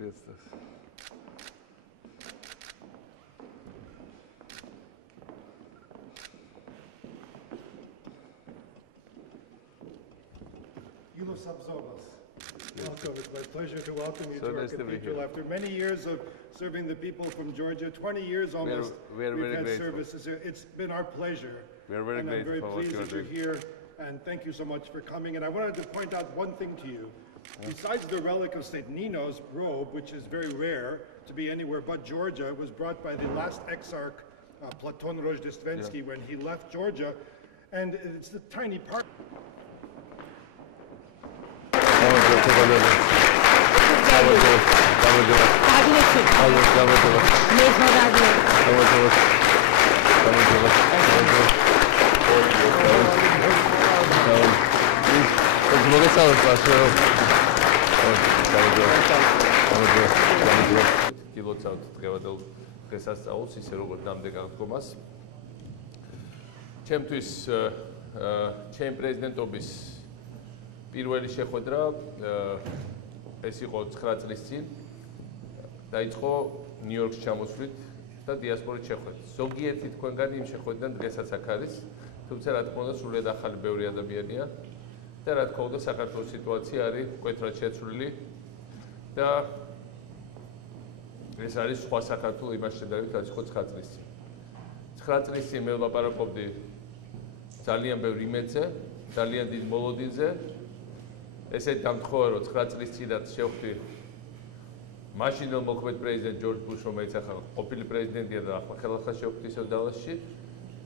Приветствую. Welcome. It's my pleasure to welcome you to our cathedral. After many years of serving the people from Georgia, 20 years almost, we've had services. It's been our pleasure. We're very and I'm very grateful pleased that you're here, and thank you so much for coming. And I wanted to point out one thing to you. Besides the relic of St. Nino's robe, which is very rare to be anywhere but Georgia, it was brought by the last exarch, Platon Rojdestvensky, when he left Georgia, and it's the tiny part. გილოცავთ დღევანდელ დღესასწაულს ისე როგორც ნამდვილ აღდგომას. ჩემთვის ჩემი პრეზიდენტობის პირველი შეხვედრა ეს იყო 9 წლის წინ. დაიწყო ნიუ-იორკში ჩამოსვლით და დიასპორით შეხვედრით. ზოგიერთი თქვენგანი იმ შეხვედრიდან დღესაც აქ არის, თუმცა რა თქმა უნდა სრულიად ახალი ბევრი ადამიანია და რა თქმა უნდა საქართველოს სიტუაცია არის მკვეთრად შეცვლილი და ეს არის სხვა საქართველოს იმას შედარებით რაც იყო 9 წლის წინ. 9 წლის წინ მე ვლაპარაკობდი ძალიან ბევრ იმედზე, ძალიან დიდ მოლოდინზე. ესეთ დამთხოვა რომ 9 წლის წინაც შევხვდი მაშინდელ მოქმედ პრეზიდენტ ჯორჯ ბუშს, რომელიც ახლა ყოფილი პრეზიდენტია და ახლა ხელახლა შევხვდი ისევ დალასში,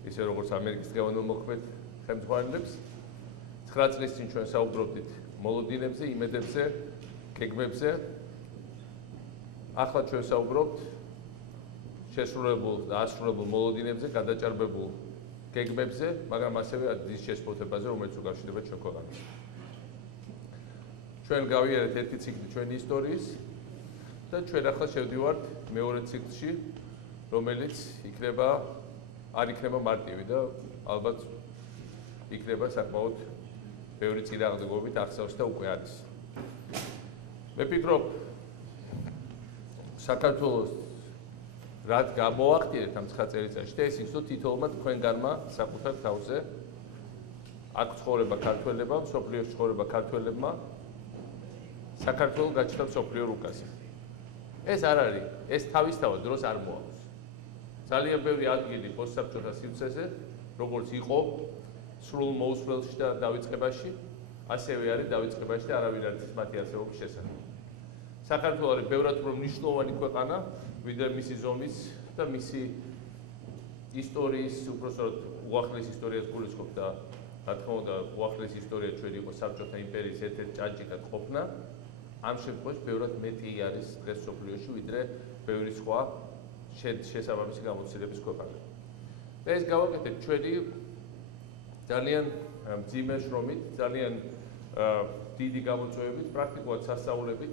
ისე როგორც ამერიკის დღევანდელ მოქმედ ხელმძღვანელებს. 9 წლის წინ ჩვენ საუბრობდით მოლოდინებზე, იმედებზე, გეგმებზე. ახლა ჩვენ საუბრობთ შესრულებულ და ასრულებულ მოლოდინებზე, გადაჭარბებულ გეგმებზე, მაგრამ ასევე დიდ შესწორებაზე, რომელიც უკავშირდება ჩვენ ქვეყანას. ჩვენ გავიარეთ ერთი ციკლი ჩვენი ისტორიის და ჩვენ ახლა შევდივართ მეორე ციკლში, რომელიც არ იქნება მარტივი და ალბათ იქნება საკმაოდ ბევრი წინააღმდეგობით აღსავსე და უკვე არის. მე ვფიქრობ საქართველოს რაც გამოახდინეთ ამ 9 წელიწადში და ეს ის რომ თითოეულმა თქვენგანმა საკუთარ თავზე აქ ცხოვრება ქართველებმა, მსოფლიოში ცხოვრება ქართველებმა საქართველოს გაჩნდა მსოფლიო რუკაზე. ეს არ არის, ეს თავისთავად დროს არ მოაქვს. ძალიან ბევრი ადგილი პოსტსაბჭოთა სივრცეზე, როგორც იყო სრულ მოუსვლელში და დავიწყებაში, ასევე არის დავიწყებაში და არავინ არ იცის მათი არსებობის შესახებ. საქართველო არის ბევრად უფრო მნიშვნელოვანი ქვეყანა, ვიდრე მისი ზომის და მისი ისტორიის, უпростоროდ უახლეს ისტორიას გულისხმობ და რა თქმა უნდა, უახლეს ისტორია ჩვენი იყო საბჭოთა იმპერიის ერთ-ერთი ჭანჭიდან ყოფნა. ამ შემთხვევაში ბევრად მეტი არის დღეს მსოფლიოში, ვიდრე ბევრი სხვა შესაბამისი გამოცდილების ქვეყანა. და ეს გავაკეთეთ ჩვენი ძალიან მძიმე შრომით, ძალიან დიდი გამოწვევებით, პრაქტიკულად სასწაულებით.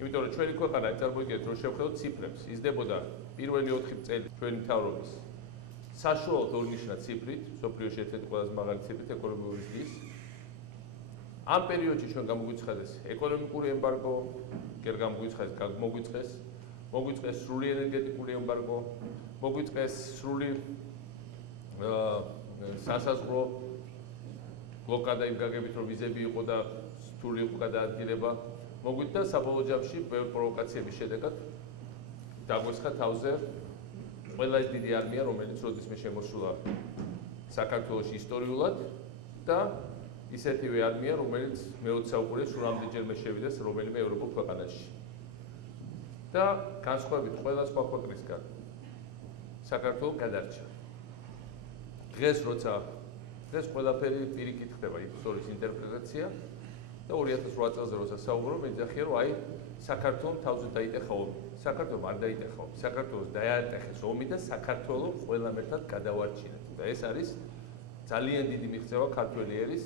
იმიტომ რომ ჩვენი ქვეყანა წარმოიდგინეთ რომ შევხედოთ ციფრებს, იზრდებოდა პირველი 4 წელი ჩვენი მთავრობის საშუალოდ ორნიშნა ციფრით, მსოფლიოში ერთ-ერთი ყველაზე მაღალი ციფრით ეკონომიკური ზრდის. ამ პერიოდში ჩვენ გამოგვიცხადეს ეკონომიკური ემბარგო, გერ მოგვიწყეს სრული ენერგეტიკული ემბარგო, მოგვიწყეს სრული სასაზღვრო ბლოკადა იმ გაგებით რომ ვიზები იყო და სრული იყო გადაადგილება. მოგვიწყდა საბოლოო ჯამში ბევრი პროვოკაციების შედეგად დაგვესხა თავზე ყველა ეს დიდი არმია, რომელიც როდისმე შემოსულა საქართველოში ისტორიულად და ისეთივე არმია, რომელიც მე-20 საუკუნეში სულ ამდენჯერმე შევიდა რომელიმე ევროპულ ქვეყანაში. და განსხვავებით ყველა სხვა ქვეყნისგან საქართველო გადარჩა. დღეს ყველაფერი პირიქით ხდება ისტორიის ინტერპრეტაცია და 2008 წელზე როცა საუბრობ, მეძახია რომ საქართველოს თავზე დაიტეხა ომი. საქართველოს არ დაიტეხა ომი, საქართველოს დაატეხეს ომი და საქართველოს ყველამ ერთად გადავარჩინეთ. და ეს არის ძალიან დიდი მიღწევა ქართველი ერის,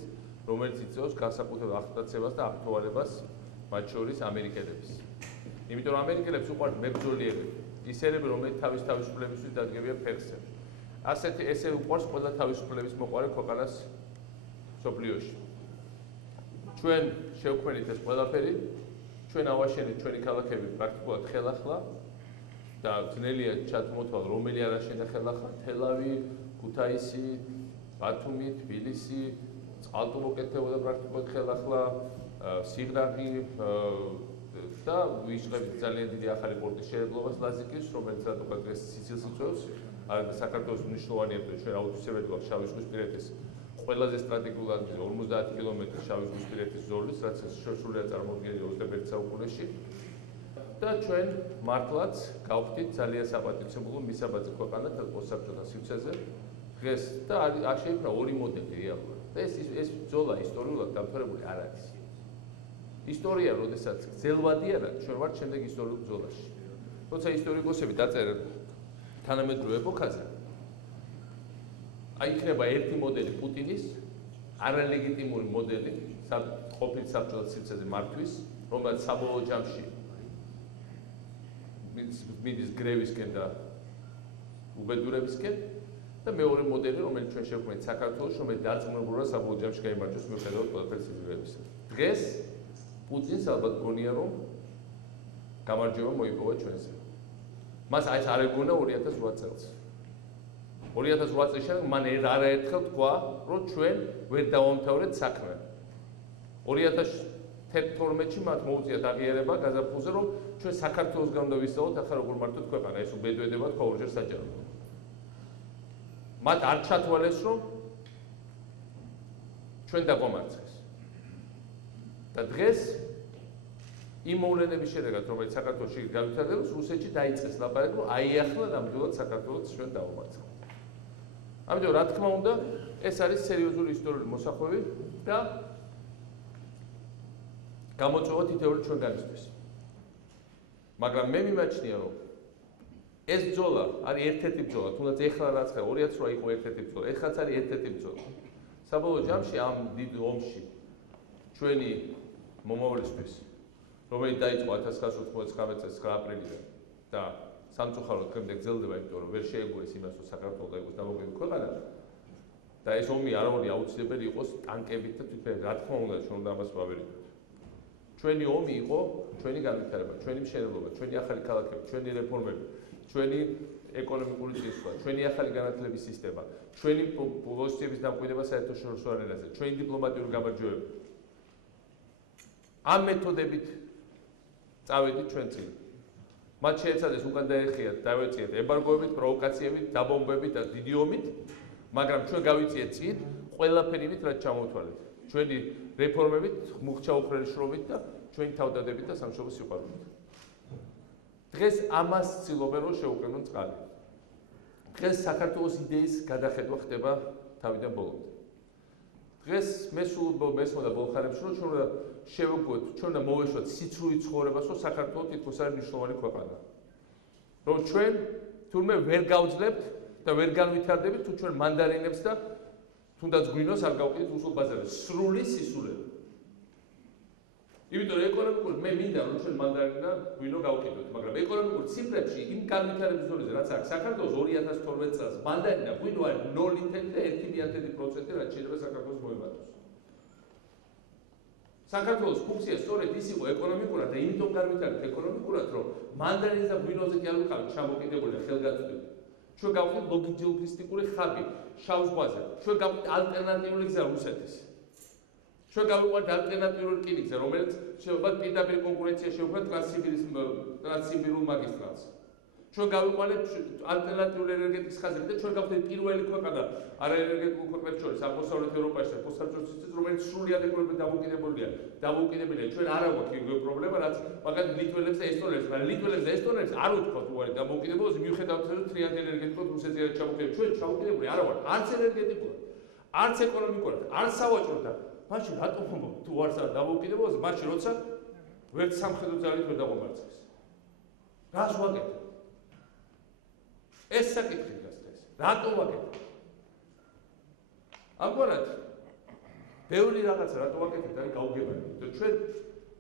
რომელიც იწვევს განსაკუთრებულ აღტაცებას და აქტუალებას მათ შორის ამერიკელების. იმიტომ რომ ამერიკელებს უყვართ მებრძოლიები, ისერები, რომელიც თავისუფლებისთვის დადგებიან ფეხზე. ესე უყვარს ყველა თავისუფლების მოყვარე ქვეყანას მსოფლიოში. ჩვენ შევქმნით ეს ყველაფერი ჩვენ ავაშენეთ ჩვენი ქალაქები პრაქტიკულად ხელახლა და ძნელია ჩათმოთვალ რომელი არ აშენდა ხელახლა თელავი, ქუთაისი, ბათუმი, თბილისი, წყალტუბო კეთდებოდა პრაქტიკულად ხელახლა, სიღნაღი და ვიშლებით ძალიან დიდი ახალი პორტის შეერთებას ლაზიკის, რომელიც რატომ დღეს სიცილს იწვევს, საქართველოს მნიშვნელოვანია, ჩვენ აუთვისებელი გვაქვს შავი ზღვისპირეთის ყველაზე სტრატეგიული ადგილი 50 კილომეტრი შავი ზღვისპირეთის ზოლის, რაც სრულიად წარმოდგენილია 21 საუკუნეში. და ჩვენ მართლაც გავხდით ძალიან საპატივცემულო მისაბაძი ქვეყანა პოსტსაბჭოთა სივრცეზე დღეს და არ შეიქმნა ორი მოდელი რეალურად. და ეს ბრძოლა ისტორიულად დამთავრებული არ არის. ისტორია, როდესაც გრძელვადი არა, ჩვენ ვართ შემდეგ ისტორიულ ბრძოლაში. როცა ისტორიკოსები დაწერენ თანამედროვე ეპოქაზე, აი იქნება ერთი მოდელი პუტინის, არალეგიტიმური მოდელი, ყოფილი საბჭოთა სივრცეზე მართვის, რომელიც საბოლოო ჯამში მიდის გრევისკენ და უბედურებისკენ და მეორე მოდელი, რომელიც ჩვენ შევქმნით საქართველოს, რომელიც დარწმუნებულია საბოლოო ჯამში გაიმარჯვოს მიუხედავად ყველაფერი სიზრუნველისა. დღეს პუტინს ალბათ გონია, რომ გამარჯვება მოიპოვა ჩვენზე. მას აი ეს არ ეგონა 2008 წელს. 2008 წელს შემდეგ მან არაერთხელ თქვა, რომ ჩვენ ვერ დავამთავრეთ საქმე. 2012-ში მათ მოუწიათ აღიარება გაზაფხულზე, რომ ჩვენ საქართველოსგან უნდა ვისწავლოთ ახლა როგორ მართვით ქვეყანა, ეს უბედვედება თქვა ორჯერ საჯარო. მათ არ ჩათვალეს, რომ ჩვენ დაგვამარცხეს. და დღეს იმ მოვლენების შედეგად, რომელიც საქართველოში გავითარდება, რუსეთში დაიწყეს ლაპარაკი, რომ აი ახლა ნამდვილად საქართველოს ჩვენ დავამარცხეთ. ამიტომ რა თქმა უნდა, ეს არის სერიოზული ისტორიული მოსახვევი და გამოწვევა თითოეული ჩვენგანისთვის. მაგრამ მე მიმაჩნია, რომ ეს ბრძოლა არის ერთ-ერთი ბრძოლა, თუნდაც ეხლა რაც ხარ 2008 იყო ერთ-ერთი ბრძოლა, ეხლაც არის ერთ-ერთი ბრძოლა. საბოლოო ჯამში ამ დიდ ომში ჩვენი მომავლისთვის, რომელიც დაიწყო 1999 წელს 9 აპრილიდან და სამწუხაროდ დღემდე გრძელდება, იმიტომ რომ ვერ შეეგუეს იმას, რომ საქართველოს დაიყოს დამოუკიდებელი ქვეყანა და ეს ომი არ არის აუცილებელი იყოს ტანკებით და თვითონ რა თქმა უნდა ჩვენ უნდა ამას ვავერიდოთ. ჩვენი ომი იყო ჩვენი განვითარება, ჩვენი მშენებლობა, ჩვენი ახალი ქალაქები, ჩვენი რეფორმები, ჩვენი ეკონომიკური წინსვლა, ჩვენი ახალი განათლების სისტემა, ჩვენი პოზიციების დამკვიდრება საერთაშორისო არენაზე, ჩვენი დიპლომატიური გამარჯვებები. ამ მეთოდებით წავედით ჩვენ წინ. მათ შეეცადეს უკან დაეხიათ, დავეწიათ ემბარგოებით, პროვოკაციებით, დაბომბებით და დიდი ომით, მაგრამ ჩვენ გავიწიეთ წინ ყველაფერით, რაც ჩამოვთვალეთ. ჩვენი რეფორმებით, მუხჩა უფრენშრობით და ჩვენი თავდადებით და სამშობლოს სიყვარულით. დღეს ამას ცდილობენ, რომ შეუყენონ წყალი. დღეს საქართველოს იდეის გადახედვა ხდება თავიდან ბოლომდე. დღეს მესმოდა ბოლხარებში, რომ ჩვენ უნდა შევეგუოთ, ჩვენ უნდა მოვეშვათ სიცრუით ცხოვრებას, რომ საქართველო თითქოს არის მნიშვნელოვანი ქვეყანა. რომ ჩვენ თურმე ვერ გავძლებთ და ვერ განვითარდებით, თუ ჩვენ მანდარინებს და თუნდაც გვინოს არ გავყიდით რუსულ ბაზარზე. სრული სისულელე. იმიტომ რომ ეკონომიკურ მე მინდა რომ ჩვენ მანდარინა გვინო გავყიდოთ, მაგრამ ეკონომიკურ ციფრებში იმ განვითარების ზონაზე, რაც აქვს საქართველოს 2012 წელს მანდარინა გვინო არის 0.1%, რაც შეიძლება საქართველოს მოემართოს. საქართველოს ფუნქცია სწორედ ის იყო ეკონომიკურად და იმიტომ განვითარდა ეკონომიკურად, რომ მანდარინს და გვინოზე კი არ ვიყავით ჩამოკიდებული ხელგაწვდები. ჩვენ გავხდით ლოგისტიკური ხაბი შავ ზღვაზე. ჩვენ გავხდით ალტერნატიული გზა რუსეთის. ჩვენ გავიყვანთ ალტერნატიული რკინიგზა, რომელიც შეიძლება პირდაპირ კონკურენცია შეუქმნა ტრანსსიბირულ მაგისტრალს. ჩვენ გავიყვანეთ ალტერნატიული ენერგეტიკის ხაზები და ჩვენ გავხდით პირველი ქვეყანა არაენერგეტიკულ ქვეყნებს შორის აღმოსავლეთ ევროპაში და პოსტსაბჭოთა რომელიც სრულად ეკონომიკურად დამოუკიდებელია. ჩვენ არ აქვს იგივე პრობლემა, რაც მაგალითად ლიტველებს და ესტონელებს, მაგრამ ლიტველებს და ესტონელებს არ უთქვათ უარი დამოუკიდებლობას, მიუხედავად იმისა, რომ თრიალ ენერგეტიკულად რუსეთზე არის ჩამოყალიბებული. ჩვენ ჩამოყალიბებული არ ვართ, არც ენერგეტიკულად, არც ეკონომიკურად, არც სავაჭროდ. მაშინ რატომ თუ არ საერთოდ დამოუკიდებლობაზე, მაშინ როცა ვერც სამხედრო ძალით ვერ დაგვამარცხეს. რას ვაკეთებ? ეს საკითხი დგას დღეს. რატო ვაკეთებ? ამგვარად ბევრი რაღაცა რატო ვაკეთებ და გავგებანი. ჩვენ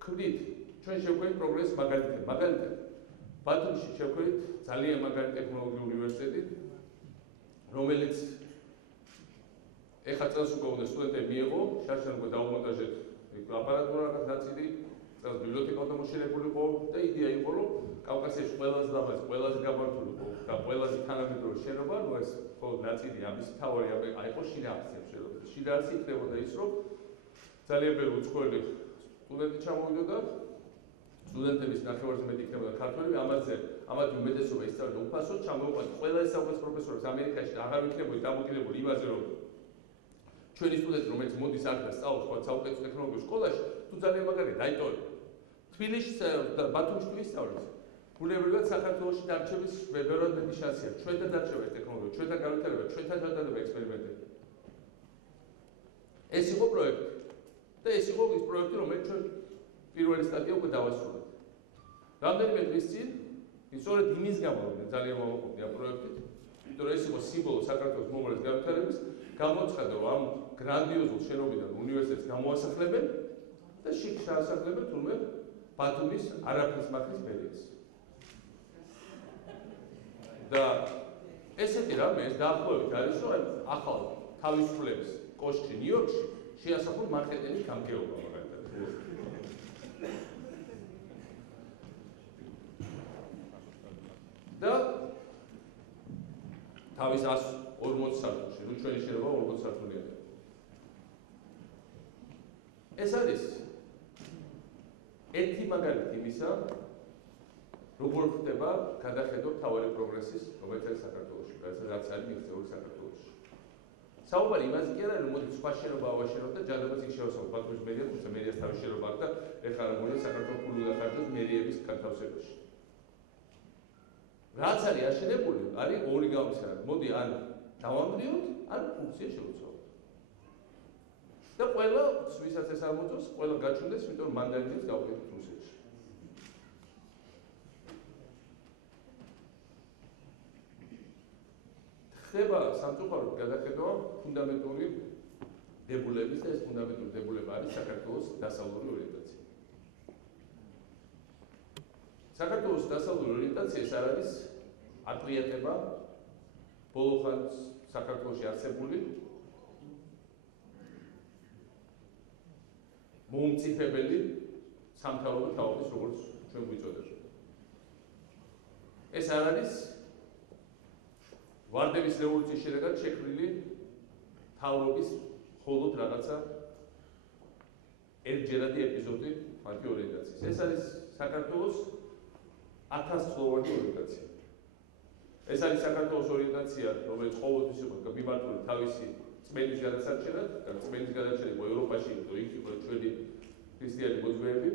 ქმნით, ჩვენ შევქმნით პროგრესის მაგალითად. მაგალითად, ბათუმში შევქმნით ძალიან მაგარი ტექნოლოგიური უნივერსიტეტი, რომელიც ეხლა წელს უკვე უნდა სტუდენტები მიეღო, შარშან უკვე დაუმონტაჟეთ აპარატურა რაღაც ნაწილი, წელს ბიბლიოთეკა დამოშენებულიყო და იდეა იყო, რომ კავკასიაში ყველაზე ლამაზი, ყველაზე გაბართულიყო და ყველაზე თანამედროვე შენობა, ნუ ეს მხოლოდ ნაწილი ამის თავი აიყო შინაარსი შენობა. შინაარსი იქნებოდა ის, რომ ძალიან ბევრი უცხოელი სტუდენტი ჩამოვიდოდა, სტუდენტების ნახევარზე მეტი იქნებოდა ქართველები, ამათი უმეტესობა ისწავლიდა უფასოდ, ჩამოუყვანეთ ყველა ეს საუბრის პროფესორებს ამერიკაში და აღარ იქნებოდი დამოკიდებული იმაზე, რომ ჩვენი სტუდენტი, რომელიც მოდის აქ და სწავლობს სხვა საუკეთესო ტექნოლოგიურ სკოლაში, თუ ძალიან მაგარია, დაიტოვება. თბილისში და ბათუმში თუ ისწავლებს, ბუნებრივად საქართველოში დარჩების ბევრად მეტი შანსია. ჩვენთან დარჩება ეს ტექნოლოგია, ჩვენთან განვითარება, ჩვენთან ჩატარდება ექსპერიმენტები. ეს იყო პროექტი. და ეს იყო ის პროექტი, რომელიც ჩვენ პირველი სტატია უკვე დავასრულეთ. რამდენიმე დღის წინ, სწორედ იმის გამო, რომ ძალიან მომაკვდი ამ პროექტით, იმიტომ რომ ეს იყო სიმბოლო საქართველოს მომავლის განვითარების, გამოცხადდა, რომ ამ გრანდიოზულ შენობიდან უნივერსიტეტს გამოასახლებენ და შიგ შეასახლებენ თურმე ბათუმის არაფრის მაქრის მერიას. და ესეთი რამე ეს დაახლოებით არის, რომ ახალ თავისუფლების კოშკში ნიუ-იორკში შეასახულ მანჰეტენის გამგეობა მაგალითად. და თავის 140 სართულში, ნუ ჩვენი შენობა 40 სართულია. ეს არის ერთი მაგალითი იმისა, როგორ ხდება გადახედვა მთავარი პროგრესის, რომელიც არის საქართველოში, რაც არის მიღწეული საქართველოში. საუბარი იმაზე კი არა, რომ მოდი სხვა შენობა ავაშენოთ და ჯადებას იქ შევასრულოთ ბათუმის მერია, თუმცა მერიას თავის შენობა აქვს და ეხლა რა მგონია საქართველოს ფული დახარჯოს მერიების განთავსებაში. რაც არის აშენებული, არის ორი გამოსავალ. მოდი ან დავამრიოთ, ან ფუნქცია შევუცვალოთ. და ყველა, ვისაც ეს არ მოწონს, ყველა გაჩნდეს, იმიტომ რომ მანდატებს გავყიდეთ რუსეთში. ხდება სამწუხაროდ გადახედვა ფუნდამენტური დებულების და ეს ფუნდამენტური დებულება არის საქართველოს დასავლური ორიენტაცია. საქართველოს დასავლური ორიენტაცია ეს არ არის ატრიატება ბოლოხანს საქართველოში არსებული მომწიფებელი სამთავრობო თაობის, როგორც ჩვენ გვიწოდებს. ეს არ არის ვარდების რევოლუციის შედეგად შექმნილი თავრობის მხოლოდ რაღაცა ერთჯერადი ეპიზოდი მათი ორიენტაციის. ეს არის საქართველოს 1000-წლოვანი ორიენტაცია. ეს არის საქართველოს ორიენტაცია, რომელიც ყოველთვის იყო მიმართული თავისი წმენდის გადასარჩენად, წმენდის გადარჩენა იყო ევროპაში, იქ იყო ჩვენი ქრისტიანი მოძღვეები.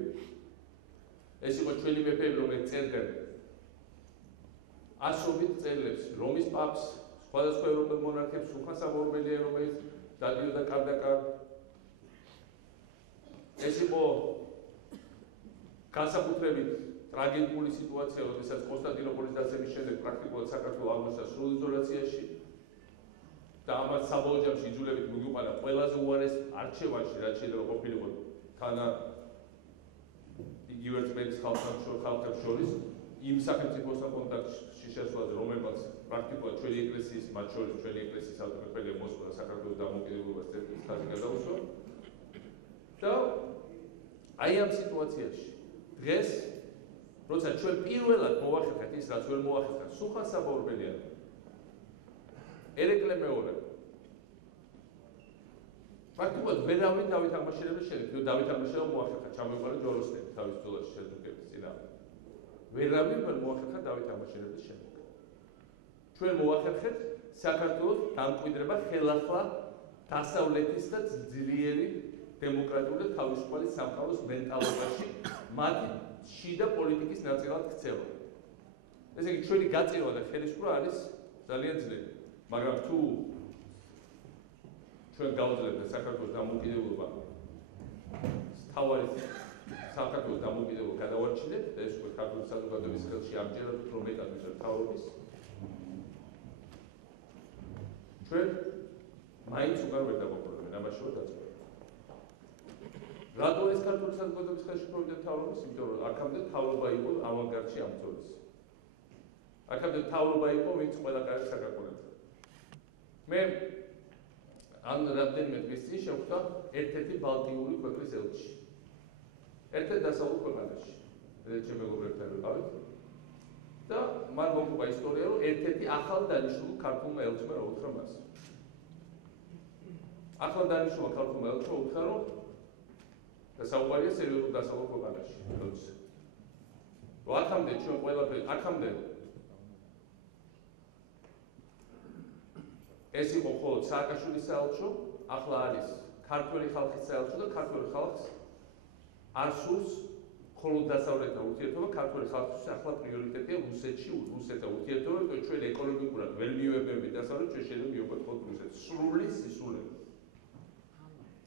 ეს იყო ჩვენი მეფეები, რომლებიც წერდნენ ასობით წერილებს რომის პაპს, სხვადასხვა ევროპელ მონარქებს, სულხან-საბა ორბელია, რომელიც დადიოდა კარდაკარ. ეს იყო განსაკუთრებით ტრაგედიული სიტუაცია, როდესაც კონსტანტინოპოლის დაცემის შემდეგ პრაქტიკულად საქართველო აღმოჩნდა სრულ იზოლაციაში და ამას საბოლოო ჯამში იძულებით მიგიყვანა ყველაზე უარეს არჩევანში, რაც შეიძლება ყოფილიყო თანა იგივე წმენდის ხალხებს შორის იმ სახელმწიფოსთან კონტაქტში შესვლაზე, რომელმაც პრაქტიკულად ჩვენი ეკლესიის, მათ შორის ჩვენი ეკლესიის ავტოკეფალია მოსკვა და საქართველოს დამოუკიდებლობას წერტილის ხაზი გადაუსვა. და აი ამ სიტუაციაში დღეს როცა ჩვენ პირველად მოვახერხეთ ის, რაც ვერ მოვახერხეთ, სულხან-საბა ორბელიანმა, ერეკლე მეორე. პრაქტიკულად ვერავინ დავით აღმაშენებლის შედეგად, დავით აღმაშენებლა მოახერხა ჩამოიყვანა ჯვაროსნები თავის ბრძოლაში შეზღუდების წინააღმდეგ. ვერავინ ვერ მოახერხა დავით აღმაშენებლის შედეგად. ჩვენ მოვახერხეთ საქართველოს დამკვიდრება ხელახლა დასავლეთის და ძლიერი დემოკრატიული და თავისუფალი სამყაროს მენტალობაში მათი შიდა პოლიტიკის ნაწილად ქცევა. ესე იგი, ჩვენი გაწევა და ხელისყრა არის ძალიან ძლიერი. მაგრამ თუ ჩვენ გავძლებთ საქართველოს დამოუკიდებლობა, თავარი საქართველოს დამოუკიდებლობა გადავარჩინებთ და ეს უკვე ქართული საზოგადოების ხელში ამჯერად უფრო მეტად ვიზრდ თავრობის, ჩვენ მაინც უკან ვერ დავაბრუნებთ, ამაში ვერ დაწყვეტ. რატო ეს ქართული საზოგადოების ხელში მოვიდა თავრობის? იმიტომ რომ აქამდე თავრობა იყო ავანგარდში ამ ბრძოლის. აქამდე თავრობა იყო, ვინც ყველა კარგს აკაკუნებდა. მე ამ რამდენიმე დღის წინ შევხვდა ერთ-ერთი ბალტიური ქვეყნის ელჩი. ერთ-ერთ დასავლურ ქვეყანაში. ჩემ მეგობრებთან ვიყავით და მან მოგუყვა ისტორია, რომ ერთ-ერთი ახალ დანიშნულ ქართულმა ელჩმა რა უთხრა მას. ახალ დანიშნულმა ქართულმა ელჩმა უთხრა, რომ საუბარია სერიოზულ დასავლურ ქვეყანაში. რომ აქამდე ჩვენ ყველაფერი, აქამდე ეს იყო მხოლოდ სააკაშვილის საელჩო, ახლა არის ქართველი ხალხის საელჩო და ქართველი ხალხს არ სურს მხოლოდ დასავლეთთან ურთიერთობა, ქართველი ხალხისთვის ახლა პრიორიტეტია რუსეთში, რუსეთთან ურთიერთობა, იმიტომ რომ ჩვენ ეკონომიკურად ვერ მივებები დასავლეთ, ჩვენ შეიძლება მივიღოთ მხოლოდ რუსეთს. სრული სისულელე.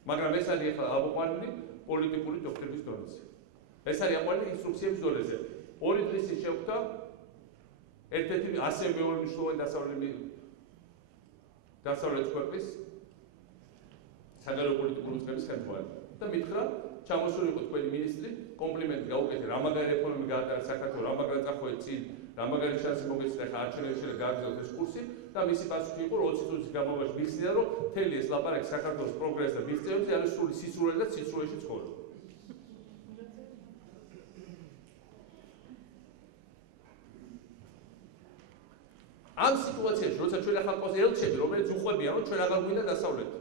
მაგრამ ეს არის ახლა ამოყვანილი პოლიტიკური დოქტრინის დონეზე. ეს არის ამოყვანილი ინსტრუქციების დონეზე. 2 დღის წინ შეხვდა ერთ-ერთი ასევე მეორე მნიშვნელოვანი დასავლეთ ქვეყნის საგარეო პოლიტიკური უწყების ხელმძღვანელი და მითხრა, ჩამოსულიყო თქვენი მინისტრი, კომპლიმენტი გაუკეთე, რა მაგარი რეფორმები გაატარა საქართველოს, რა მაგარი წახვედი წინ, რა მაგარი შანსი მოგეცდა ხა არჩევნებში და გააგრძელოთ ეს კურსი და მისი პასუხი იყო, რომ 20 წუთის განმავლობაში მიხსნიდა, რომ მთელი ეს ლაპარაკი საქართველოს პროგრესს და მიღწევებზე არის სრული სისულელე და სიცრუეში ცხოვრება. ამ სიტუაციაში, როცა ჩვენ ახლა ყავს ელჩები, რომელიც უყვებიან, რომ ჩვენ აღარ გვინდა დასავლეთი.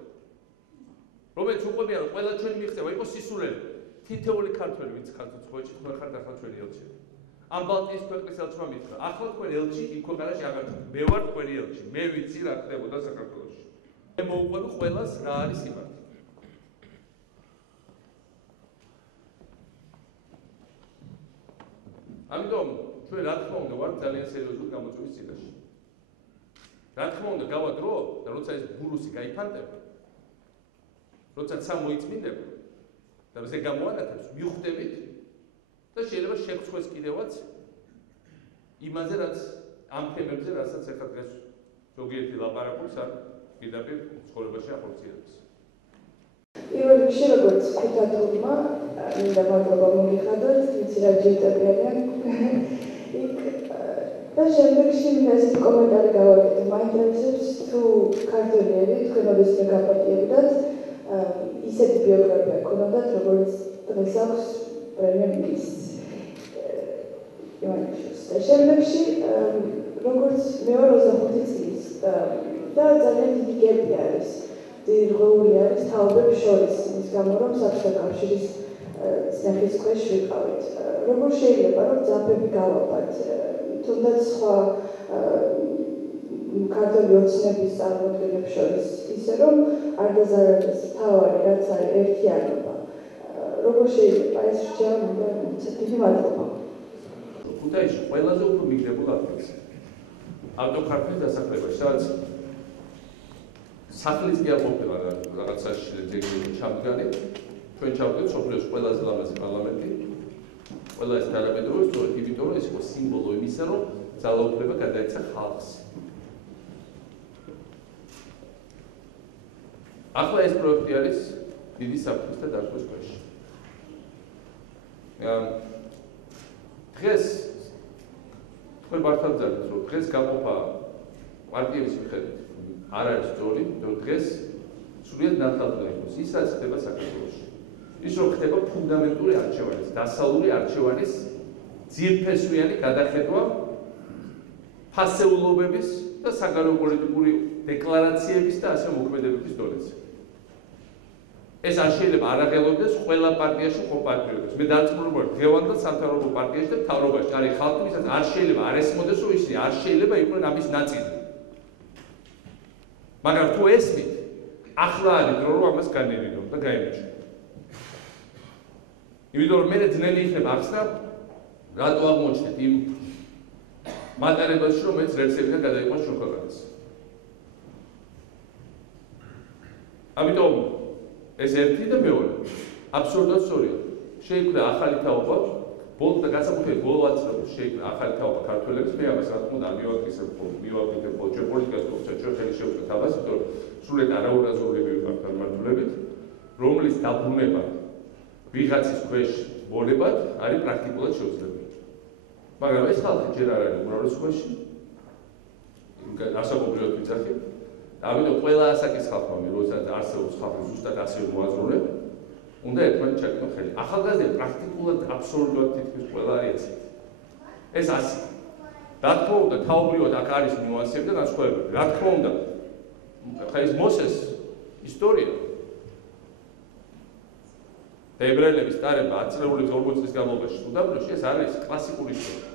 რომელიც უყვებიან, რომ ყველა ჩვენი მიღწევა იყოს სისულელე. თითოეული ქართველი, ვინც ხართ თქვენ ხართ ახლა ჩვენი ელჩები. ამ ბალტიის ქვეყნის ელჩმა მითხრა, ახლა თქვენ ელჩი იმ ქვეყანაში აღარ ხართ. მე ვარ თქვენი ელჩი. მე ვიცი რა ხდებოდა საქართველოში. მე მოუყვები ყველას რა არის სიმართლე. ამიტომ ჩვენ რა თქმა უნდა ვარ ძალიან სერიოზული გამოწვევის წინაშე. რა თქმა უნდა გავა დრო და როცა ეს ბურუსი გაიფანტება, როცა ცა მოიწმინდება და ესე გამოანათებს, მივხვდებით და შეიძლება შეგხვდეს კიდევაც იმაზე, რაც ამ თემებზე, რასაც ახლა დღეს ზოგიერთი ლაპარაკობს არ პირდაპირ ცხოვრებაში ახორციელებს. პირველ რიგში როგორც ქუთათურმა მინდა მადლობა მოგიხადოთ, ვიცი რა ჯერტებიან იქ და შემდეგში მინდა ესეთი კომენტარი გავაკეთო. მაინტერესებს თუ ქართველები თქვენებისმე გაპატიებდათ ისეთი ბიოგრაფია ქონოდათ, როგორც დღეს აქვს პრემიერ-მინისტრს. და შემდეგში როგორც მე ვარ 25 წლის და ძალიან დიდი გეპი არის. რღვეული არის თაობებს შორის, ის გამო რომ საბჭოთა კავშირის წინახის ქვეშ ვიყავით. როგორ შეიძლება რომ ძაფები გავაბათ, თუნდაც სხვა ქართული ოცნების წარმოდგენებს შორის, ისე რომ არ დაზარალდეს თავარი, რაც არის ერთიანობა. როგორ შეიძლება ეს რჩევა დიდი მადლობა. ქუთაისში ყველაზე უფრო მიგდებულ ადგილს ავტოქართვის დასახლებაში, სადაც სახლის კი არ ყოფილა რაღაცა ძეგლი ჩამდგარი, ჩვენ ჩავდით სოფლიოს ყველაზე ლამაზი პარლამენტი, ყველა ეს თანამედროვე სწორედ იმიტომ, რომ ეს იყო სიმბოლო იმისა, რომ ძალაუფლება გადაეცა ხალხს. ახლა ეს პროექტი არის დიდი საფრთხის და დარღვევის ქვეშ. დღეს თქვენ მართალზარდეთ, რომ დღეს გაყოფა პარტიების მიხედვით არ არის სწორი, რომ დღეს სრულიად ნათლად იყოს ის, რაც ხდება საქართველოში. ის რომ ხდება ფუნდამენტური არჩევანის, დასავლური არჩევანის ძირფესვიანი გადახედვა ფასეულობების და საგარეო პოლიტიკური დეკლარაციების და ასე მოქმედებების დონეზე. ეს არ შეიძლება არ აღელვებდეს ყველა პარტიაში ხო პატრიოტებს. მე დარწმუნებული ვარ, დღევანდელ სამთავრობო პარტიაში და მთავრობაში არის ხალხი, ვისაც არ შეიძლება არ ესმოდეს, რომ ისინი არ შეიძლება იყვნენ ამის ნაწილი. მაგრამ თუ ესმით, ახლა არის დრო, რომ ამას განერიდოთ და გაიმეჩნიოთ. იმიტომ რომ მე ძნელი იქნება ახსნა, რატო აღმოჩნდეთ იმ მატარებელში, რომელიც რელსებიდან გადაიყვანს ჩვენ ქვეყანას. ამიტომ ეს ერთი და მეორე. აბსურდად სწორია. შეიქმნა ახალი თაობა, ბოლო და განსაკუთრებით ბოლო ათწლეულში შეიქმნა ახალი თაობა ქართველებს. მე ამას რა თქმა უნდა მივაკისებ ჩვენ პოლიტიკას თორსა ჩვენ ხელი შევწყვეტ ამას, იმიტომ რომ სრულიად არაურაზრული ვიყავთ წარმართულებით, რომლის დაბრუნება ვიღაცის ქვეშ მოლებად არის პრაქტიკულად შეუძლებელი. მაგრამ ეს ხალხი ჯერ არ არის უმრავლესობაში, ასაკობრივად ვიძახი. ამიტომ ყველა ასაკის ხალხმა, როდესაც არსებობს ხალხი ზუსტად ასევე მოაზროვნე, უნდა ერთმანეთს ჩაიგდო ხელი. ახალგაზრდები პრაქტიკულად აბსოლუტურად თითქმის ყველა არის ესეთი. ეს ასე. რა თქმა უნდა, თაობრივად აქ არის ნიუანსები და განსხვავებები. რა თქმა უნდა, ხა ეს მოსეს ისტორია და ებრაელების ტარება 10 წლების 40 წლის განმავლობაში უდაბნოში ეს არის კლასიკური ისტორია.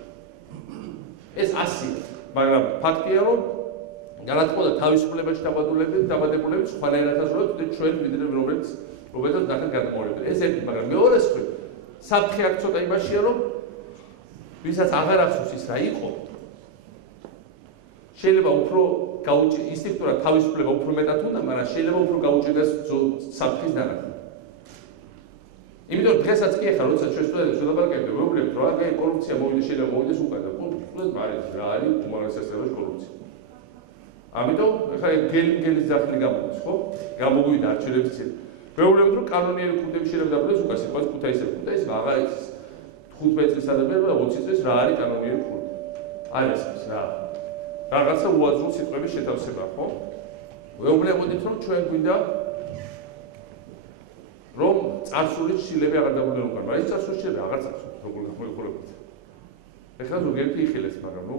ეს ასია, მაგრამ ფაქტია რომ რა თქმა უნდა თავისუფლებაში დაბადებულები სხვანაირად აზრობთ ჩვენ ვიდრე რომელსაც ნახეთ გადამოვლები. ეს ერთი, მაგრამ მეორე მხრივ საფრთხე აქ ცოტა იმაშია რომ ვისაც აღარ ახსოვს ის რა იყო შეიძლება უფრო ინსტინქტურად თავისუფლება უფრო მეტად უნდა, მაგრამ შეიძლება უფრო გაუჭირდეს საფრთხის დანახვა. იმიტომ დღესაც კი ახლა როცა ჩვენ სტუდენტებს ველაპარაკებთ, ვეუბნებით რომ აი კორუფცია მოვიდა შეიძლება მოვიდეს უკან და კურსულად არის რა არის უმაღლესწავლებელში კორუფცია. ამიტომ ახლა გელის ძახილი გამოდის, ხო? გამოგვიდა არჩევნების წინ. ვეუბნებით რომ კანონიერი ქუნდები შეიძლება დაბლოს უკან სიტყვას ქუთაისები და ის აღარ იცის 15 წლის ადამიანმა და 20 წლის რა არის კანონიერი ქუნდი. არ ესმის რა. რაღაცა უაზრო სიტყვების შეთავსება, ხო? ვეუბნებოდით რომ ჩვენ გვინდა რომ წარსულის შილები აღარ დაგვიდნენ უკან, მაგრამ ეს წარსულის შილები აღარ წარსულს, როგორ გამოიხურებათ. ეხლა ზოგიერთი იხილეს, მაგრამ ნუ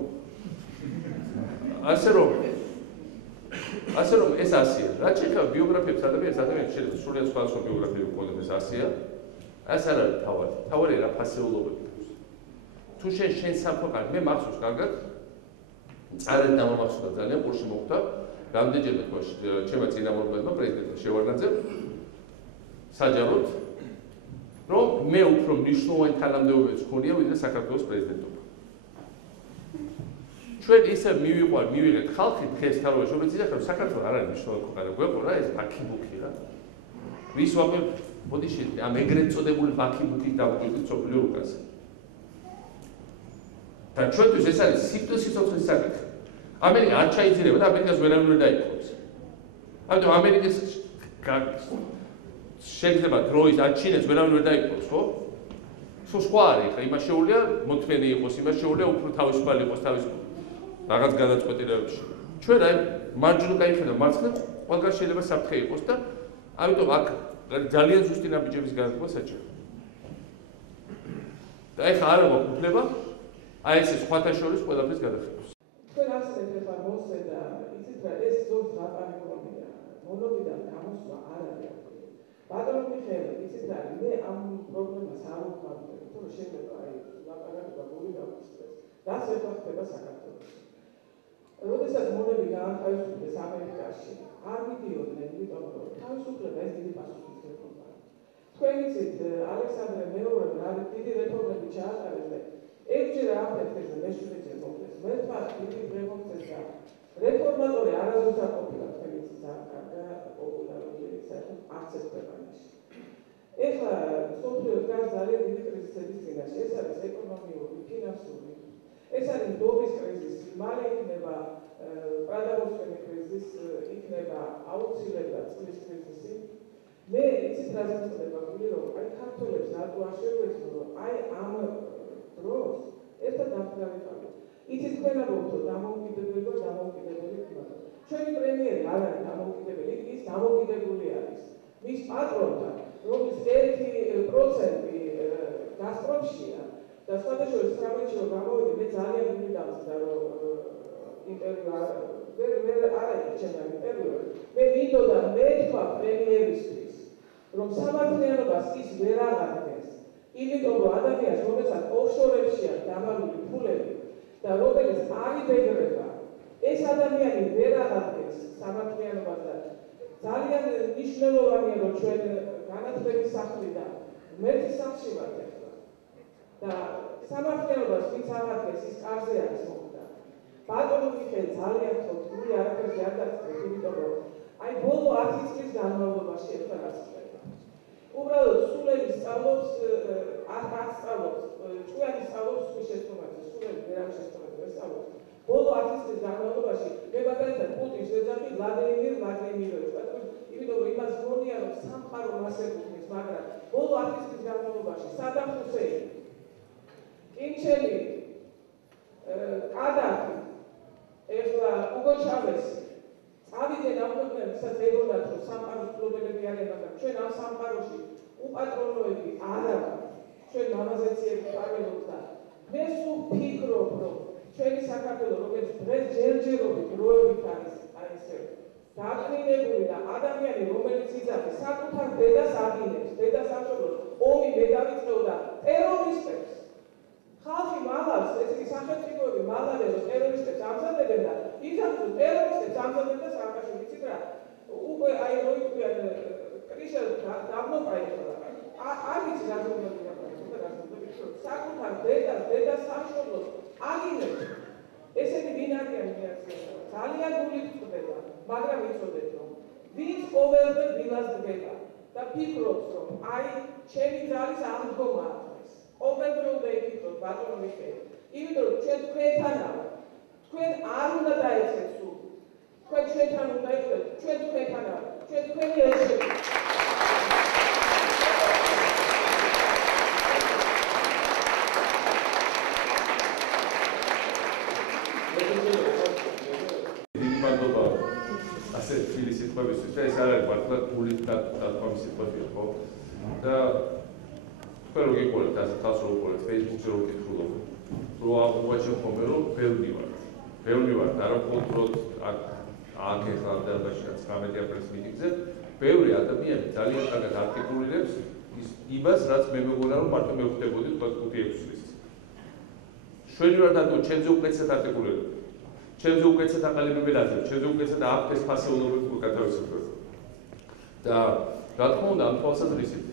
ასე რომ ეს ასია. რაც შეეხება ბიოგრაფიებს ადამიანებს შეიძლება სრულიად სხვადასხვა ბიოგრაფიები გქონდეს ეს ასია. ეს არ არის თავარი. თავარი რა ფასეულობები აქვს. თუ შენ სამფოკარ მე მახსოვს კარგად წარეთ დამამახსოვრდა ძალიან ყურში მოხვდა რამდენჯერმე თქვა ჩემმა წინამორბედმა პრეზიდენტმა შევარდნაძემ საჯაროდ რომ მე უფრო მნიშვნელოვანი თანამდებობებს ვქონია ვიდრე საქართველოს პრეზიდენტობა. ჩვენ ისე მივიღეთ ხალხი დღეს თავში რომელიც იზახა რომ საქართველოს არ არის მნიშვნელოვანი ქვეყანა გვეყო რა ეს ბაქიბუქი რა. ვის ვაყებ ბოდიში ამ ეგრეთ წოდებული ბაქიბუქის დაგვიწყეთ სოფლიო უკანზე. და ჩვენთვის ეს არის სიცოცხლის საკითხი. ამერიკა არ ჩაიძირება და ამერიკას ვერავინ ვერ დაიპყრობს. ამიტომ ამერიკის შეიძლება დროის აჩინეს ვერავინ ვერ დაიპყრობს, ხო? სულ სხვა არის, ხა იმას შეუძლია მოთმენი იყოს, იმას შეუძლია უფრო თავისუფალი იყოს რაღაც გადაწყვეტილებებში. ჩვენ აი მარჯვნივ გაიხედა მარცხნივ ყველგან შეიძლება საფრთხე იყოს და ამიტომ აქ ძალიან ზუსტი ნაბიჯების განხილვა საჭიროა. და ეხლა არ აქვს უფლება აი ეს სხვათა შორის ყველაფრის გადახდას. თქვენ ასეთ ეხლა მოსე და იცით რა ეს ზოგ დაპარიკონია. მონობიდან გამოსვლა არ არის. ბატონო მიხეილ, იცით რა მე ამ პრობლემას არ ვუყავდი, თორე შეიძლება აი ლაპარაკობა გული გავუსწრეს. რას ეხება საქართველოს. როდესაც მონები გაანთავისუფლეს ამერიკაში, არ მიდიოდნენ, იმიტომ რომ თავისუფლება ეს დიდი პასუხისმგებლობა. თქვენ იცით ალექსანდრე მეორემ რა დიდი რეფორმები ჩაატარეს და ერთჯერ აფეთქეს და მეშვიდეჯერ მოკლეს. მერტმა დიდი რემონტს და რეფორმატორი არასდროს არ ყოფილა თქვენ იცით კარგა პოპულარული საერთოდ არც ეს ქვეყანაში. ეხლა მსოფლიო დგას ძალიან დიდი კრიზისების წინაშე. ეს არის ეკონომიკური, ფინანსური, ეს არის ნდობის კრიზისი, მალე იქნება პრადავოსკენი კრიზისი, იქნება აუცილებლად წყლის კრიზისი. მე იცით რა გეცოდება გული რომ აი ქართველებს რატო არ შეგვეცნო რომ აი ამ დროს ერთად დავხმარებთ. იცით თქვენ ამბობთ დამოუკიდებელი ხმა. ჩვენი პრემიერი არ არის დამოუკიდებელი, ის დამოუკიდებული არის. მის პატრონთან, რომლის 1% გასპრომშია და სხვადასხვა სტრამეჩი რომ გამოვიდა, მე ძალიან გული დავწდა რომ ინტერვიუ ვერ არის ჩემთან ინტერვიუ. მე მინდოდა მეთქვა პრემიერისთვის, რომ სამართლიანობას ის ვერ აღადგენს. იმიტომ რომ ადამიანს რომელსაც ოფშორებშია დამალული ფულები და რომელიც არ იბეგრება, ეს ადამიანი ვერ აღადგენს სამართლიანობას და ძალიან მნიშვნელოვანია რომ ჩვენ განათლების სახლი და მერტის სახლში ვართ ახლა. და სამართლიანობას ვინც აღადგენს ის კარზე არის მოხდა. ბატონო მიხეილ ძალიან ხოთ გული არაფერზე არ დაწყვეტ, იმიტომ რომ აი ბოლო 10 წლის განმავლობაში ახლა რაც ხდება. უბრალოდ სულელი სწავლობს, არ სწავლობს, ჭკვიანი სწავლობს სულ შეცდომაზე, სულელი ვერავის შეცდომაზე ვერ სწავლობს. ბოლო 10 წლის განმავლობაში მე მაგალითად პუტინს ეძახი ვლადიმირ ვლადიმიროვიჩს, იმიტომ რომ იმას გონია რომ სამყარო მას ეკუთვნის, მაგრამ ბოლო 10 წლის განმავლობაში სადამ ჰუსეინი, კიმ ჩენ ირი, კადაფი, ეხლა უგო ჩავესი წავიდნენ ამ ქვეყნებსაც ეგონათ რომ სამყაროს მფლობელები არიან, მაგრამ ჩვენ ამ სამყაროში უპატრონოები არა ჩვენ მამაზეციები პარლამენტს და მე სულ ფიქრობ რომ ჩვენი საქართველო როგორც დღეს ჯერჯერობით როებით არის აი ესე დაკნინებული და ადამიანი რომელიც იზამთრებს საკუთარ დედას აგინებს დედას აღშობლოს ომი მე დავიწყეო და ტერორისტებს ხალხი მალავს ესეთი სახელმწიფოები მალავენ რომ ტერორისტებს ამზადებენ და იზამთრებს ტერორისტებს ამზადებენ და საერთოდ იცით რა უკვე აი როიქიან კრიშა დაბნოპაიო არ იცი რა ზოგადია საკუთარ დედას აღშობლოს აგინებს ესენი ვინ არიან ძალიან გული გვხვდება მაგრამ იცოდეთ რომ ვინც ყოველდღე დილას დგება და ფიქრობს რომ აი ჩემი ძალის აღდგომა არის ყოველდღე უნდა იფიქროთ ბატონო მიხეილ იმიტომ რომ ჩვენ თქვენთანაა თქვენ არ უნდა დაეცეთ სულ თქვენ ჩვენთან უნდა იყოთ ჩვენ თქვენთანაა ჩვენ თქვენი ელჩები ასე თბილი სიტყვებისთვის და ეს არ არის მართლა გულით დათქვამი სიტყვებია, ხო? და თქვენ რო გიყურებთ ასე თავს რო უყურებთ Facebook-ზე რო გკითხულობთ, რო აღვაჩენ ხოლმე რომ ბევრი ვართ, არა მხოლოდ რომ აქ ეხლა დარბაზში 19 აპრილის მიტინგზე, ბევრი ადამიანი ძალიან კარგად არტიკულირებს იმას, რაც მე მეგონა რომ მარტო მე ვხვდებოდი 5-6 წლის. შვენი ვარ და ჩემზე უკეთესად არტიკულირებ. ჩემზე უკეთესად აყალიბებენ აზრებს, ჩემზე უკეთესად აქ ეს ფასეულობებს გათავისუფლებ. და რა თქმა უნდა, ამ თვალსაზრისით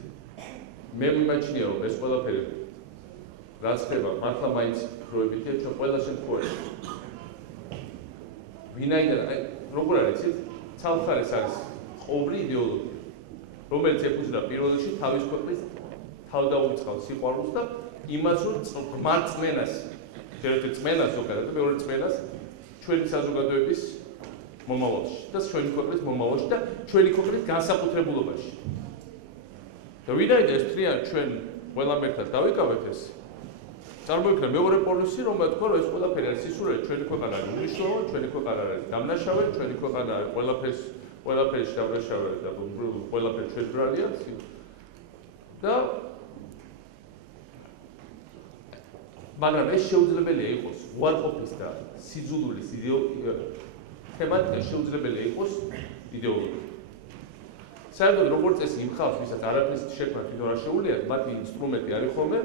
მე მიმაჩნია რომ ეს ყველაფერი რაც ხდება, მართლა მაინც პროებითია ჩვენ ყველა შემთხვევაში. ვინაიდან აი როგორ არის იცით? ცალხარეს არის ყოვლი იდეოლოგია, რომელიც ეკუთვნა პირველ რიგში თავის ქვეყნის თავდაუწყალ სიყვარულს და იმას რომ მარწმენას, შეიძლება წმენას ზოგადად, მეორე წმენას ჩვენი საზოგადოების მომავალში და ჩვენი ქვეყნის მომავალში და ჩვენი ქვეყნის განსაკუთრებულობაში. და ვინაიდან ეს თრიანი ჩვენ ყველამ ერთად დავიკავეთ ეს, წარმოიქმნა მეორე პოლუსი, რომელიც თქვა, რომ ეს ყველაფერი არის სისულელე, ჩვენი ქვეყანა არის უმნიშვნელოვანესი, ჩვენი ქვეყანა არის დამნაშავე, ჩვენი ქვეყანა არის ყველაფერში დამნაშავე და ყველაფერი ჩვენ ბრალია და მაგრამ ეს შეუძლებელია იყოს უარყოფის და სიძულვილის თემატიკა შეუძლებელია იყოს იდეოლოგია. საერთოდ როგორც წესი იმ ხალხს, ვისაც არაფრის შექმნა თვითონ არ შეუძლია, მათი ინსტრუმენტი არის ხოლმე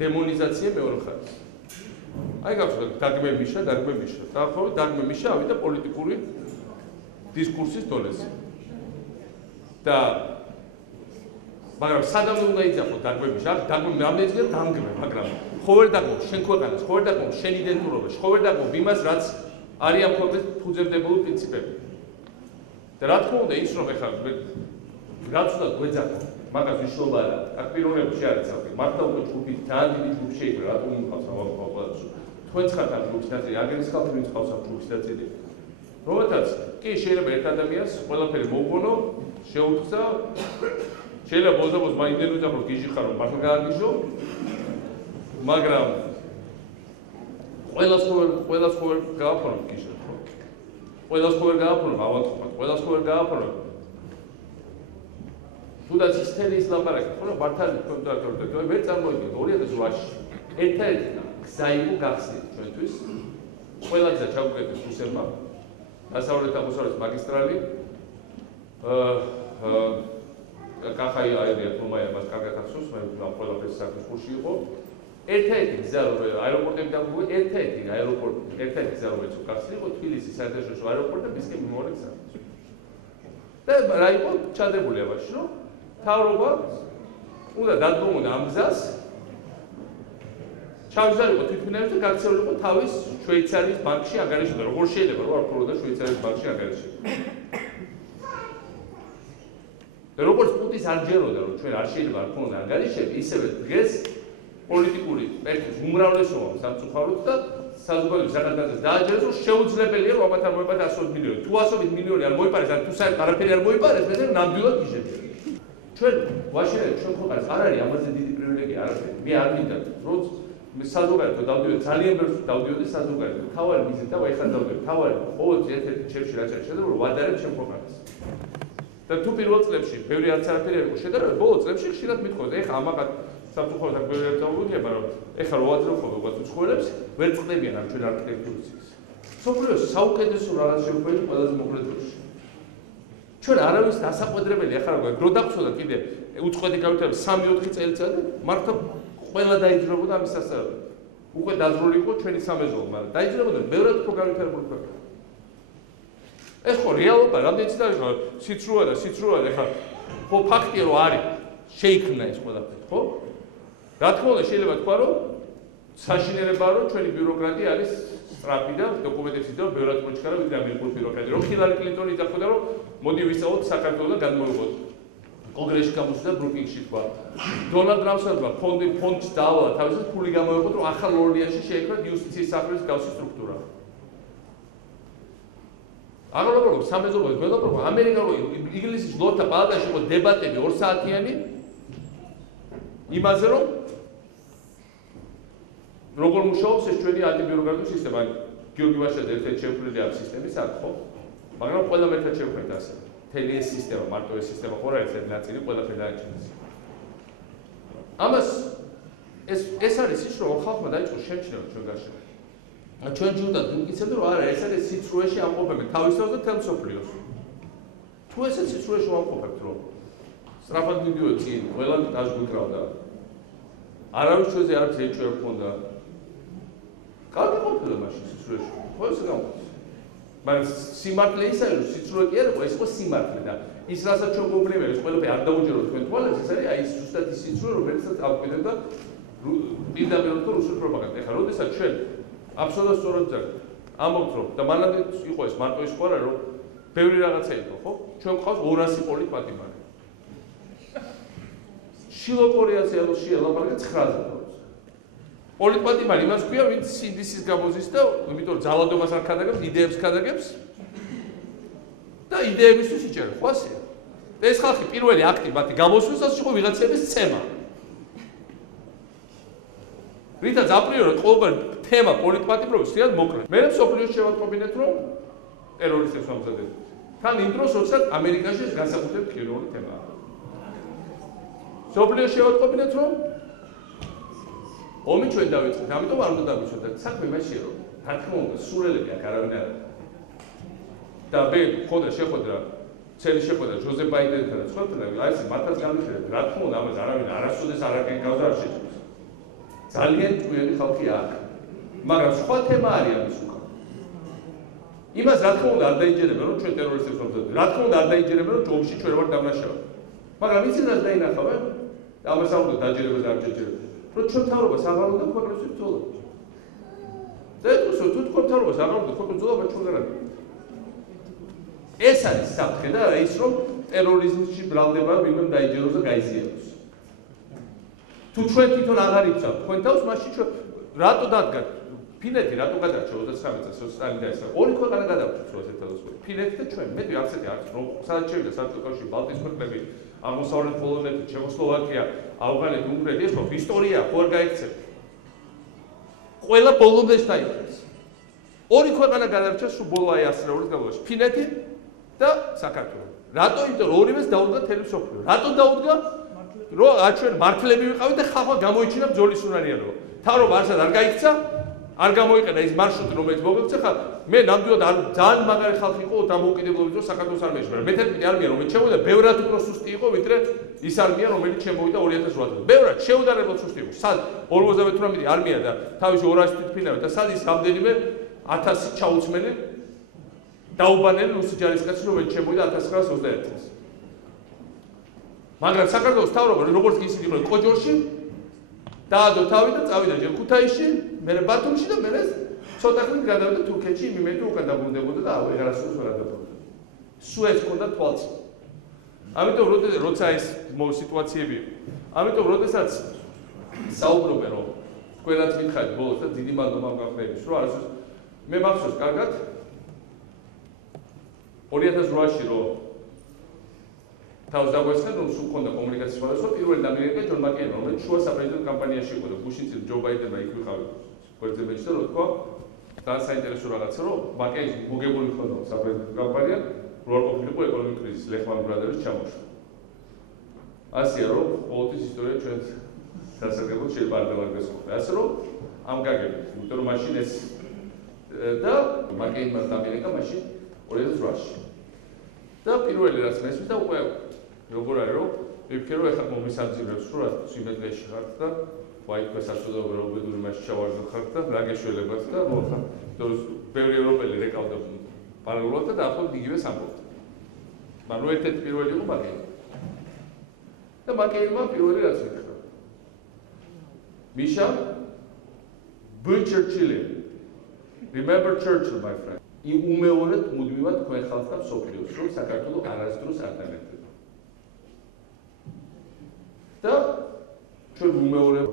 დემონიზაცია მეორე ხაზს. აი გავხსენოთ დაგმე მიშა. დაახლოებით დაგმე მიშა ავიდა პოლიტიკური დისკურსის დონეზე. და მაგრამ სადამდე უნდა იძახო დაგმე მიშა? დაგმე რამდენიც ვერ გამგმე, მაგრამ ხო ვერ დაგმო შენ ქვეყანას, ხო ვერ დაგმო შენ იდენტურობას, ხო ვერ დაგმო იმას, რაც არის ამ ქვეყნის ფუძემდებელი პრინციპები. და რა თქმა უნდა, ის რომ ეხლა რაც უნდა გვეძახო, მაგას მნიშვნელობა არა. აქ პიროვნებაში არის საქმე. მართლა უკვე ჯგუფი ძალიან დიდი ჯგუფი შეიქმნა, რატომ მიყავს ამ ყველაფერს. თქვენც ხართ ამ ჯგუფის ნაწილი, აგერის ხალხი ვინც ყავს ამ ჯგუფის ნაწილი. რომელთაც კი შეიძლება ერთ ადამიანს ყველაფერი მოუგონო, შეუთხსა, შეიძლება ბოლოს მაინდენ უძახო გიჟი ხარ რომ მართლა გააგიჟო, მაგრამ ყველას ხო ვერ გააფორმო გიჟი. ყველას ხო ვერ გააფორმო ავადმყოფად, ყველას ხო ვერ გააფორმო. თუნდაც ის თელის ლაპარაკი, ხო მართალი თქვენ დაკარგეთ, ვერ წარმოიდგინეთ 2008-ში ერთ-ერთი გზა იყო გახსნით ჩვენთვის. ყველა გზა ჩაუგდეთ რუსებმა. დასავლეთ-აღმოსავლეთ მაგისტრალი კახაი აეროპორტია მას კარგად ახსოვს, მე ამ ყველაფერს საქართველოში იყო. ერთ-ერთი გზა აეროპორტები დაგვიგო, ერთ-ერთი გზა რომელიც გახსნი იყო თბილისის საერთაშორისო აეროპორტი და მისკენ მეორე გზა. და რა იყო ჩადებული ამაში, რომ თავრობა უნდა დადგმოდა ამ გზას, ჩავზარიყო თვითმფრინავით და გაქცეულიყო თავის შვეიცარიის ბანკში ანგარიში და როგორ შეიძლება რომ არ ქროდა შვეიცარიის ბანკში ანგარიში. და როგორც პუტინს არ ჯეროდა რომ ჩვენ არ შეიძლება არ ქონოდა ანგარიშები, ისევე დღეს პოლიტიკური სპექტრის უმრავლესობა სამწუხაროდ და საზოგადოების საკითხებზე დააჯერეს რომ შეუძლებელია რომ ამათ არ მოიპარეს 100 მილიონი. თუ 100 მილიონი არ მოიპარეს, ან თუ საერთოდ არაფერი არ მოიპარეს, მე ნამდვილად გიჟებია. ჩვენ ვაშინგტონში ჩვენ ქვეყანას არ არის ამაზე დიდი პრივილეგია არაფერი. მე არ მინდა რომ საზოგადოება დავდიოდი ძალიან ბევრს დავდიოდი საზოგადოება. თავარი მიზეზი და ეხლა დავდიოდი. თავარი ყოველთვის ერთ-ერთი ჩემში რაც არის შეიძლება რომ ვადარებ ჩემ ქვეყანას. და თუ პირველ წლებში ბევრი არც არაფერი არ იყო შედარება, ბოლო წლებში ხშირად მithქოს, ეხა ამაყად საფუძველზე ბევრი არ წაუგება, რომ ეხა რო აძროხობ უცხოელებს, ვერ წდებიან ამ ჩვენ არქიტექტურის ის. სოფლიოს საუკეთესო რაღაც შეხვედრა ყველაზე მოკლე დროში. ჩვენ არავის დასაყვედრებელი ახლა როგორ დრო დაგწოდა კიდე უცხოეთი გავითარება 3-4 წელიწადი მართლა ყველა დაიძრებოდა ამის სასწავლებლად. უკვე დაძრული იყო ჩვენი სამეზოლო, მაგრამ დაიძრებოდა ბევრად უფრო გავითარებული ქვეყანა. ეს ხო რეალობა, რამდენიც დაიწყო სიცრუა და ეხლა ხო ფაქტია რომ არის შეიქმნა ეს ყველაფერი, ხო? რა თქმა უნდა შეიძლება თქვა რომ საშინელებაა რომ ჩვენი ბიუროკრატია არის სწრაფი და დოკუმენტებს იძლევა ბევრად უფრო ჩქარა ვიდრე ამერიკული ბიუროკრატია. რომ ჰილარი კლინტონი იძახოდა რომ მოდი ვისწავლოთ საქართველოს გადმოვიღოთ. კონგრესში გამოსვლა ბრუკინგში თქვა. დონალდ ტრამპმა ფონდს დაავალა თავისას ფული გამოეყოთ რომ ახალ ორლეანში შეექმნათ იუსტიციის სახლის გავსი სტრუქტურა. აღარაბო სამეზობლო ველაპრობ ამერიკაში ინგლისის ლორდთა პალატაში იყო დებატები 2 საათიანი იმაზე რომ როგორ მუშაობს ეს ჩვენი ანტიბიუროკრატიული სისტემა. გიორგი ვაშაძე ერთ-ერთი შეუქმნელი ამ სისტემის აქ ხო? მაგრამ ყველა ერთად შევხვდით ასე. მთელი ეს სისტემა, მარტო ეს სისტემა ხო რა არის ეს ნაწილი ყველაფერი დაიჭირეს. ამას ეს არის ის რომ ხალხმა დაიწყო შემჩნევა ჩვენ გარშემო. ჩვენ ჯუდად ვიმკიცებთ რომ არა ეს არის სიცრუეში ამყოფებენ თავისთავად და თელ მსოფლიოს. თუ ესე სიცრუეში ამყოფებთ რომ სწრაფად მიდიოდით წინ, ყველა დაშგვიკრავდა. არავის ჩვენზე არც ეჭვია გქონდა. კარგი ყოფილა მაშინ სიცრუეში. ხო ესე გამოვიდა. მაგრამ სიმართლე ის არის რომ სიცრუე კი არ იყო, ეს იყო სიმართლე და ის რასაც ჩვენ გობლივერს ეს ყველაფერი არ დაუჯეროთ თქვენ თვალებს, ეს არის აი ეს ზუსტად ის სიცრუე რომელსაც აღკვირდა პირდაპირ რუსული პროპაგანდა. ეხლა როდესაც ჩვენ აბსოლუტურად სწორად ძაგ ამბობთ რომ და მანამდე იყო ეს მარტო ის ხო არა რომ ბევრი რაღაცა იყო ხო ჩვენ ყავს 200 პოლიტპატიმარი შილო კორეაზე ალოში ელაპარაკა 9-ზე პოლიტპატიმარი იმას ქვია ვინც სინდისის გამოზის და იმიტომ რომ ძალადობას არ ქადაგებს იდეებს ქადაგებს და იდეებისთვის იჭერა ხო ასეა და ეს ხალხი პირველი აქტი მათი გამოსვლისას იყო ვიღაცების ცემა რითაც აპრიორად ყოველგვარი თემა პოლიტპატიმრობის შეიძლება მოკლედ. მე მსოფლიოს შევატყობინეთ რომ ტერორისტებს ამზადებ. თან იმ დროს როდესაც ამერიკაში ეს განსაკუთრებით ქირურგიული თემაა. მსოფლიოს შევატყობინეთ რომ ომი ჩვენ დავიწყეთ, ამიტომ არ უნდა დავიწყოთ და საქმე იმაშია რომ რა თქმა უნდა სულელები აქ არავინ არ არის. და მე ხოდა შეხვედრა ცელი შეხვედრა ჟოზე ბაიდენთან და სხვათან აი ეს მათაც განვიხილეთ რა თქმა უნდა ამას არავინ არასოდეს არ აკენკავს და არ შეჭრს. ძალიან ჭკვიანი ხალხია აქ. მაგრამ სხვა თემა არის ამის უკან. იმას რა თქმა უნდა არ დაიჯერებენ რომ ჩვენ ტერორისტებს ვამზადებთ. რა თქმა უნდა არ დაიჯერებენ რომ ომში ჩვენ ვარ დამნაშავე. მაგრამ იცით რას დაინახავენ? ამას არ უნდა დაჯერებას არ შეჭერებთ. რომ ჩვენ თავრობას აღარ უნდა ქვეყნებს ვიბრძოლოთ. და ეთქოს რომ თუ თქვენ თავრობას აღარ უნდა ქვეყნებს ვიბრძოლოთ, ჩვენ არ არის. ეს არის საფრთხე და ის რომ ტერორიზმში ბრალდება ვინმე დაიჯეროს და გაიზიაროს. თუ ჩვენ თვითონ აღარ იცავთ თქვენ თავს მაშინ ჩვენ რატო დადგა ფინეთი რატო გადარჩა 29 წელს სოციალური დაესწრო ორი ქვეყანა გადავჭრით როცა თელოსოფია ფინეთი და ჩვენ მე არცეთი არც რომ სადაც შევიდა საბჭოთა კავშირი ბალტიის ქვეყნები აღმოსავლეთ პოლონეთი ჩეხოსლოვაკია ავღანეთი უნგრეთი ეს ხო ისტორია ხო არ გაიქცეთ ყველა ბოლომდე დაიწყეს ორი ქვეყანა გადარჩა სულ ბოლო აი 100 წლის განმავლობაში ფინეთი და საქართველო რატო იმიტომ რომ ორივეს დაუდგა თელი მსოფლიო რატო დაუდგა რომ ჩვენ მართლები ვიყავით და ხალხმა გამოიჩინა ბრძოლის უნარიანობა. თავრობა არსად არ გაიქცა, არ გამოიყენა ის მარშრუტი, რომელიც მოგექცა ხალხ. მე ნამდვილად ძალიან მაგარი ხალხი იყო დამოუკიდებლობის დროს საქართველოს არმიაში, მაგრამ მე-11 არმია რომელიც შემოვიდა, ბევრად უფრო სუსტი იყო, ვიდრე ის არმია, რომელიც შემოვიდა 2008 წელს. ბევრად შეუდარებლად სუსტი იყო. სად 58 არმია და თავისი 200 თვითფრინავი და სად ის რამდენიმე 1000 ჩაუცმელი დაუბანელი რუსი ჯარისკაცი, რომელიც შემოვიდა 1921 წელს. მაგრამ საქართველოს თავრობა როგორც კი ისინი იყვნენ კოჯორში დაადო თავი და წავიდა ჯერ ქუთაისში, მერე ბათუმში და მერე ცოტა ხნით გადავიდა თურქეთში, იმედი უკან დაბრუნდებოდა და ვეღარასოდეს ვერ დაბრუნდა. სულ ეს ჰქონდა თვალწინ. ამიტომ როცა ეს სიტუაციები, ამიტომ როდესაც საუბრობენ რომ ყველაც მითხარით ბოლოს და დიდი მადლობა გახდების რომ არის მე მახსოვს კარგად 2008-ში რომ თავს დაგვესხენ რომ სულ ქონდა კომუნიკაციის სხვადასხვა პირველი დამირეკა ჯონ მაკეინი რომელიც შუა საპრეზიდენტო კამპანიაში იყო და გუშინ წინ ჯო ბაიდენმა იქ ვიყავი გვერდზე და რო თქვა ძალიან საინტერესო რაღაცა რომ მაკეინი მოგებული ხონდა საპრეზიდენტო კამპანია რო არ ყოფილიყო ეკონომიკური კრიზისი, ლეხმან ბრადერის ჩამოშვა. ასეა რომ ყოველთვის ისტორია ჩვენ სასარგებლოდ შეიძლება არ დავარგეს ხოლმე. ასე რომ ამ გაგებით, იმიტომ რომ მაშინ ეს და მაკეინმა დამიერეკა მაშინ 2008-ში. და პირველი რაც მესმის და უკვე როგორ არის რომ ვიფიქრე რომ ეხლა მომისამძიმრებს რომ რაც სიმეტრიაში ხართ და ვაიქვა საწოდაობე რომ ბედური მასში ჩავარდო ხართ და რა გეშველებათ და რომ ხა ბევრი ევროპელი რეკავდა პარალელურად და დაახლოებით იგივეს ამბობდა. მაგრამ ერთ-ერთი პირველი იყო მაკეინი. და მაკეინმა პირველი რაც უთხრა. მიშა Churchill. Remember Churchill, my friend. უმეორად მუდმივად თქვენ ხალხს და მსოფლიოს რომ საქართველოს არასდროს არ დამეწება. და ჩვენ უმეორად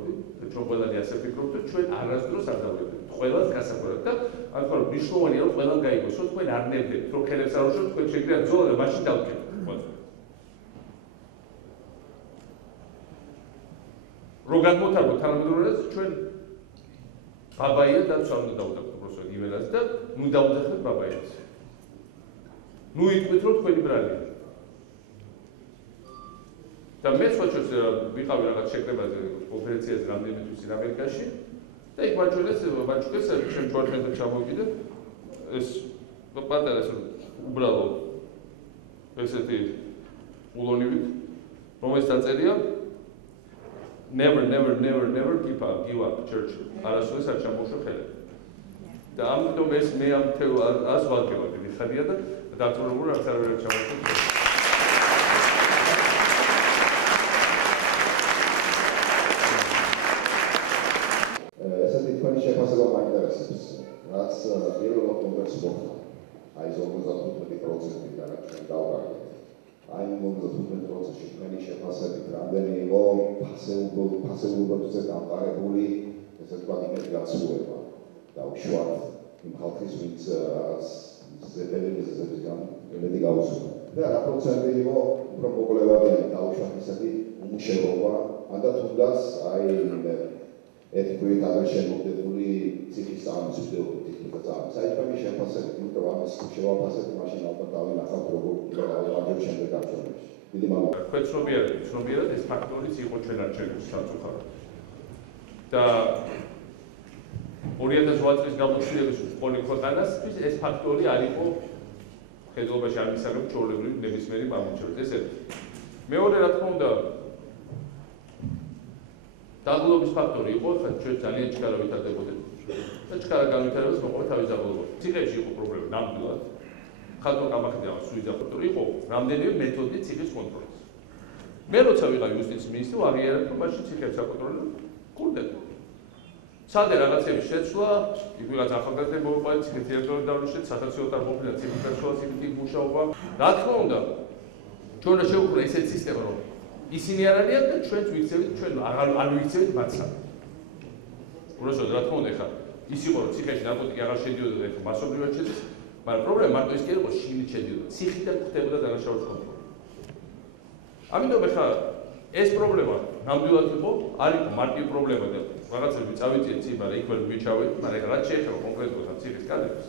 ჩვენ ყველანი ასე ვფიქრობთ, რომ ჩვენ არასდროს არ დავლებთ. ყველას გასაკვირად და ამ თქო მნიშვნელოვანია რომ ყველამ გაიგოს, რომ თქვენ არ ნებდებთ, რომ ხელებს არ უშოთ, თქვენ შეგიძლიათ ბრძოლა და მაშინ დავკეთოთ. რო გადმოთარგმნოთ თანამედროვეობას ჩვენ ბაბაია და ცალკე დავდაგდო პროფესორ ივერას და ნუ დავუძახეთ ბაბაიას. ნუ იტყვით რომ თქვენი ბრალია. და მე სხვაჩვენს ვიყავი რაღაც შეკრებაზე კონფერენციაზე რამდენიმე თვის ამერიკაში და იქ მაჩვენეს ჩვენ ჯვართან ჩამოვიდეთ ეს პატარა ეს უბრალო ესეთი ულონივით რომელიც დაწერია Never give up Churchill. არასდროს არ ჩამოუშვა ხელები. და ამიტომ ეს მე ამ თეორ ას ვაგებოდი მიხარია და დაწურებული რაც არ ვერ ჩამოუშვა. ესეთი თქვენი შეფასება მაინტერესებს. რაც პირველ ოქტომბერს მოხდა. აი 55% და რაც ჩვენ დავგარდეთ. აი 55%-ში თქვენი შეფასებით რამდენი იყო ფასეულობებზე დამყარებული ესე ვთქვათ იმედი გაცვლება და უშუალოდ იმ ხალხის ვინც რაღაც ზეპელინიზებისგან იმედი გაუზრდა და რა პროცენტი იყო უფრო მოკლებადიანი დაუშვათ ისეთი უმუშევრობა ანდა თუნდაც აი ეთიკური და შემოგდებული ციხის სამსახურით და აი თქვენი შეფასებით იმიტომ რომ ამის შევაფასეთ მაშინ ალბათ დავინახავთ როგორ აღარ შემდეგ გაგრძელებს. დიდი მადლობა. თქვენ ცნობიერად ეს ფაქტორიც იყო ჩვენ არჩევნების სამწუხაროდ. და 2008 წლის გამოჩენების პონი ქვეყანასთვის ეს ფაქტორი არ იყო ხედულობაში არ მისაღებ ჩვეულებრივი ნებისმიერი მამოჩევრით. ეს ერთი. მეორე რა თქმა უნდა დაღლობის ფაქტორი იყო, ხა ჩვენ ძალიან ჩქარა ვითარდებოდეთ. და ჩქარა განვითარებას მოყვა თავის დაღლობა. ციხეში იყო პრობლემა ნამდვილად. ხალხო გამახდია სუიძა ფაქტორი იყო რამდენიმე მეთოდი ციხის კონტროლის. მე როცა ვიყავ იუსტიციის მინისტრი, აღიარებ რომ მაშინ ციხეებს აკონტროლებდა კურდები. სანდა რაღაცების შეცვლა, იქ ვიღაც ახალგაზრდა მოუყვება ციხის დირექტორი დაუშვეს, სასაცილო არ ყოფილა ციხის დაცვას იქ მუშაობა. რა თქმა უნდა, ჩვენ უნდა შევუქმნათ ესეთი სისტემა, რომ ისინი არ არიან და ჩვენც ვიქცევით, ჩვენ არ ვიქცევით მათსა. უბრალოდ რა თქმა უნდა, ხა ის იყო რომ ციხეში ნარკოტიკი აღარ შედიოდა და ეხლა მასობრივად შედის, მაგრამ პრობლემა მარტო ის კი იყო შიგნით შედიოდა. ციხიდან ხდებოდა დანაშაულის კონტროლი. ამიტომ ეხლა ეს პრობლემა ნამდვილად იყო, არ იყო მარტივი პრობლემა და რაღაცები წავიწიეთ წინ, მაგრამ იქ ვერ ვიჩავეთ, მაგრამ ეხლა რაც შეეხება კონკრეტულად ამ ციხის კადრებს.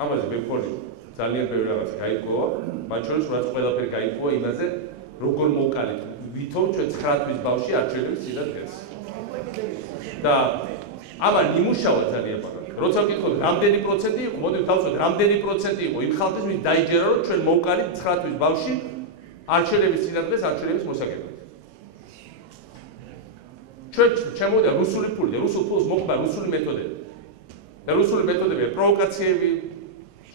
ამაზე მე მგონი ძალიან ბევრი რაღაცა გაიგოა, მათ შორის რაც ყველაფერი გაიგოა იმაზე, როგორ მოვკალით, ვითომ ჩვენ 9 თვის ბავშვი არჩევნების წინათ დღეს. და ამან იმუშავა ძალიან პატარა. როცა ვკითხოთ, რამდენი პროცენტი იყო, მოდით დავწერთ, რამდენი პროცენტი იყო იმ ხალხის, ვინც დაიჯერა, რომ ჩვენ მოვკალით 9 თვის ბავშვი არჩევნების წინათ დღეს არჩევნების მოსაგებად. ჩვენ შემოვიდა რუსული ფული და რუსულ ფულს მოხდა რუსული მეთოდები. და რუსული მეთოდებია პროვოკაციები,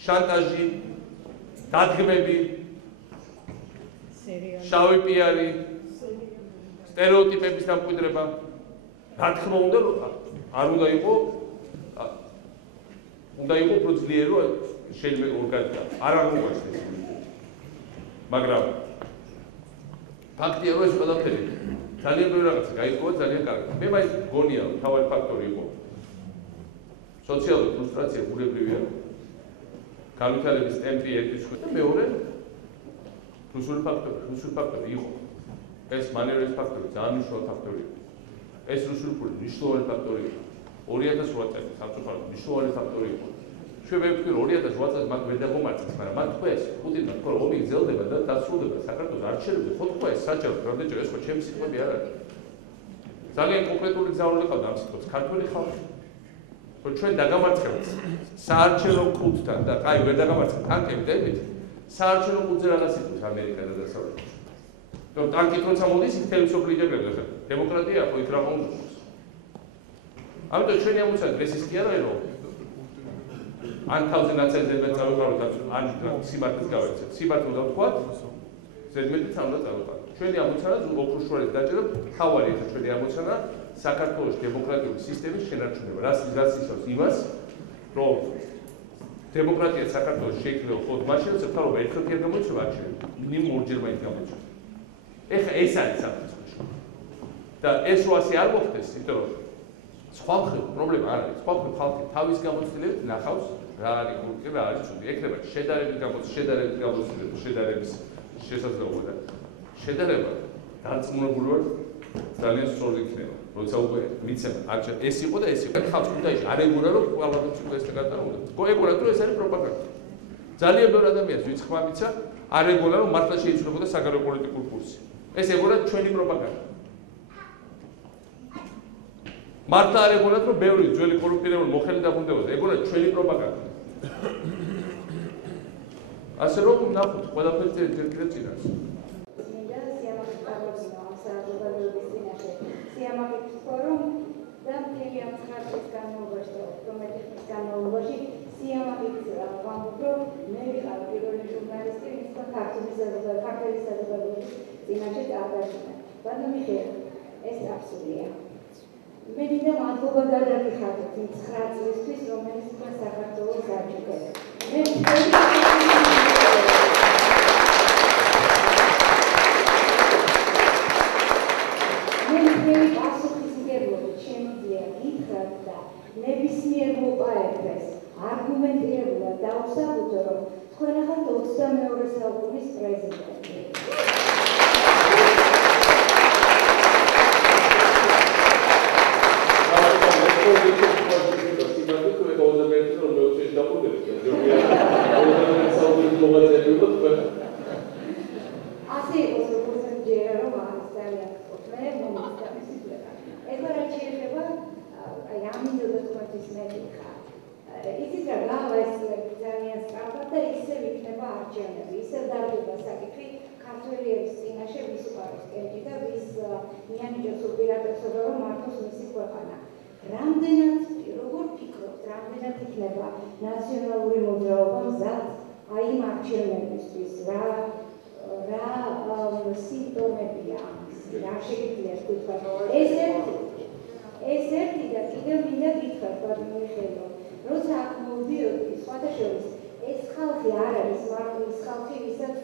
შანტაჟი, დადგმები, შავი პიარი, სტერეოტიპების დამკვიდრება. რა თქმა უნდა, არ უნდა იყოს უფრო ძლიერი, რომ შეიძლება ორგანიზება არ აღმოაჩნდეს. მაგრამ ფაქტია, რომ ეს ყველაფერი ძალიან ბევრი რაღაცა გაიგოა ძალიან კარგად. მე მაინც მგონია, რომ თავი ფაქტორი იყო სოციალური ფრუსტრაცია ბუნებრივია. განვითარების ტემპი ერთის და მეორე რუსული ფაქტორი იყო. ეს მანევრის ფაქტორი ძალიან მნიშვნელოვანი ფაქტორი იყო. ეს რუსული ფული მნიშვნელოვანი ფაქტორი იყო. 2008 წელს სამწუხაროდ მნიშვნელოვანი ფაქტორი იყო. ჩვენ ვეფიქრე 2008 წელს მათ ვერ დაგომართეს, მაგრამ მათ თქვეს, პუტინმა თქვა, რომ ომი გრძელდება და დასრულდება საქართველოს არჩევნები, ხო თქვა ეს საჯარო გრადეჭო, ეს ხო ჩემი სიტყვები არ არის. ძალიან კონკრეტული გზავნილი ყავდა ამ სიტყვას, ქართული ხალხი. რომ ჩვენ დაგამარცხებთ საარჩევნო კულტთან და აი ვერ დაგამარცხებთ ტანკებით, საარჩევნო კულტზე რაღაც იტყვის ამერიკა და დასავლეთი. რომ ტანკით როცა მოდის, იქ თელევიზიო ლიჯერებს ახლა. დემოკრატია ხო იქ რაღა უნდა იყოს. ამიტომ ჩვენი ამოცანა დღეს ის კი არა, რომ ან თავზე ნაცაზებად წავიყავოთ, ან სიმართლეს გავეცეთ. სიმართლე უნდა ვთქვათ, ზედმეტიც არ უნდა წავიყავოთ. ჩვენი ამოცანა ოქროშუალედ დაჭერა, თავარი ეს ჩვენი ამოცანა საქართველოს დემოკრატიული სისტემის შენარჩუნება. რას ნიშნავს იმას, რომ დემოკრატია საქართველოს შეიქმნება მხოლოდ მაშინ, როცა რომ ერთხელ კი არ გამოიწვია არჩევნები, მინიმუმ ორჯერ მაინც გამოიწვია. ეხლა ეს არის საფრთხე. და ეს რო ასე არ მოხდეს, იმიტომ რომ სხვა მხრივ პრობლემა არ არის. სხვა მხრივ ხალხი თავის გამოცდილებით ნახავს რა არის გულკი, რა არის ცუდი. ექნება შედარებით გამოცდილებით, შედარების შესაძლებლობა და შედარება დარწმუნებული ვარ ძალიან სწორი იქნება. როცა უკვე მიცემა არჩევნები ეს იყო და ეს იყო. ხალხს უნდა ის არ ეგურა რომ ყველაფერს უკვე ეს გატარებოდა. ეგურა თუ ეს არის პროპაგანდა. ძალიან ბევრი ადამიანს ვინც ხმა მიცა არ ეგურა რომ მართლა შეიცვლებოდა საგარეო პოლიტიკური კურსი. ეს ეგურა ჩვენი პროპაგანდა. მართლა არ ეგურა რომ ბევრი ძველი კორუფტირებული მოხელი დაბრუნდებოდა. ეგურა ჩვენი პროპაგანდა. ასე რომ ნახოთ ყველაფერი ჯერ კიდევ წინას. მე მინდა მადლობა გადაგიხადოთ იმ 9 წლისთვის, რომელიც თქვენ საქართველოს დაჭირეთ. მე პასუხისმგებლობით შემიძლია გითხრათ და ნებისმიერ მოპაექრეს არგუმენტირებულად დავუსაბუთო, რომ თქვენ ახლა 22 საუკუნის პრეზიდენტი. ასე იყოს, როგორც ჯერა რომ არის ძალიან მე მომწონს ეგ რა შეიძლება აი ამიტომ თქვენთვის მეკითხა იცით რა გავაისწრებ ძალიან სწრაფად და ისევ იქნება არჩევნები ისევ დარდება საკითხი ქართველების წინაშე ვის უყაროს კეჭი და ვის მიანიჭებს უპირატესობა რომ მართოს მისი ქვეყანა რამდენად როგორ ფიქრობთ რამდენად იქნება ნაციონალური მოძრაობა მზად აი იმ არჩევნებისთვის რა სიმპტომებია რა შეგიძლიათ გითხრათ ეს ერთი და კიდევ მინდა გითხრათ ბატონო მიხეილო როცა აქ მოვდიოდი სხვათა შორის ეს ხალხი არ არის მარტო ის ხალხი ვისაც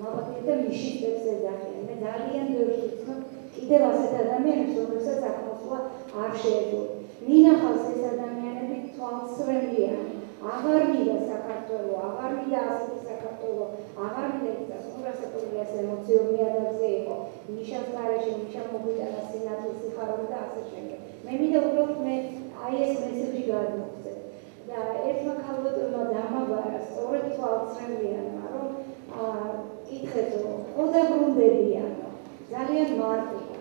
მამაკაცი და მიშიტებს ეძახიან მე ძალიან ბევრს ვცნობ კიდევ ასეთ ადამიანებს რომელსაც აქ მოსვლა არ შეეძლოთ მინახავს ეს ადამიანები თვალსწრებიანი აღარ მინდა საქართველო, აღარ მინდა ასეთი საქართველო, აღარ მინდა სურასაკურიას ემოციურ ნიადაგზე იყო, ნიშას გარეშე, ნიშა მოგვიტანა სინათლის სიხარული და ასე შემდეგ. მე მინდა უბრალოდ მე აი ეს მესეჯი გადმოვხდეთ. და ერთმა ქალბატონმა დამაბარა სწორედ თვალსწრებიანმა, რომ კითხეთო, ხო დაბრუნდებიანო, ძალიან მარტივია.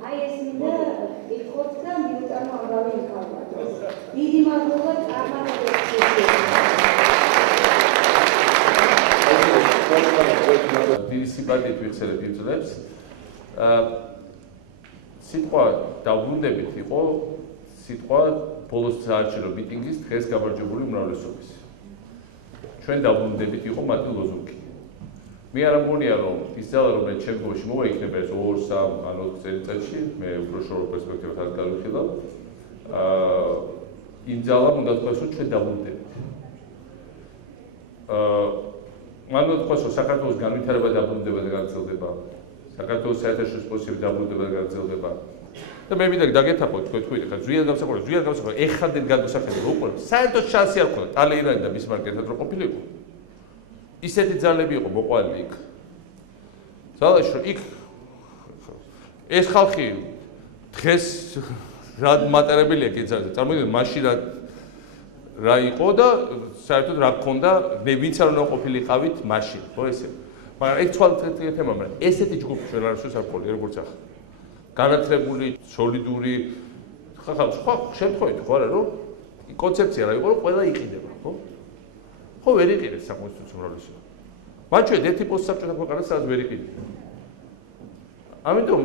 აი ეს მინდა იკითხოთ და მიუტანო ამბავი ქალბატონს. დიდი მადლობა წარმატებებს. დიდი სიმპათიით ვიხსენებ იმ წლებს. სიტყვა დაბრუნდებით იყო სიტყვა ბოლოს საარჩევნო მიტინგის დღეს გამარჯვებული უმრავლესობის. ჩვენ დაბრუნდებით იყო მათი ლოზუნგი. მე არ ამგონია რომ ის ძალა რომელიც შემდგომში მოვა იქნება ეს 2-3 ან 4 წელიწადში მე უბრალოდ პერსპექტივას არ გავიხილავ იმ ძალამ უნდა თქვას რომ ჩვენ დაბრუნდებით მან უნდა თქვას რომ საქართველოს განვითარება დაბრუნდება და გაგრძელდება საქართველოს საერთაშორისო პოზიციები დაბრუნდება და გაგრძელდება და მე მინდა დაგეთაფოთ თქვენ თქვით ხა ზვიად გამოსახულება ეხადენ გადმოსახედა რო უყურებ საერთოდ შანსი არ ქონდა ტალეირანი და ბისმარკი ერთად რო ყოფილიყო ისეთი ძალები იყო მოყვანილი იქ. ძალაში რომ იქ ეს ხალხი დღეს რა მატარებელია კი ძალზე. წარმოიდგინეთ მაშინ რა იყო და საერთოდ რა გქონდა, ვინც არ უნდა ყოფილიყავით მაშინ, ხო ესე. მაგრამ ეგ ცვალთეთია თემა, მაგრამ ესეთი ჯგუფი ჩვენ არასდროს არ ყოლია, როგორც ახლა. განათლებული, სოლიდური, ხახალ სხვა შემთხვევით ხო არა, რომ კონცეფცია რა იყო, რომ ყველა იყიდება, ხო? ხო ვერ იყიდეს საკონსტიტუციო უმრავლესობა. მათ ჩვენ ერთი პოსტსაბჭოთა ქვეყანა სადაც ვერ იყიდება. ამიტომ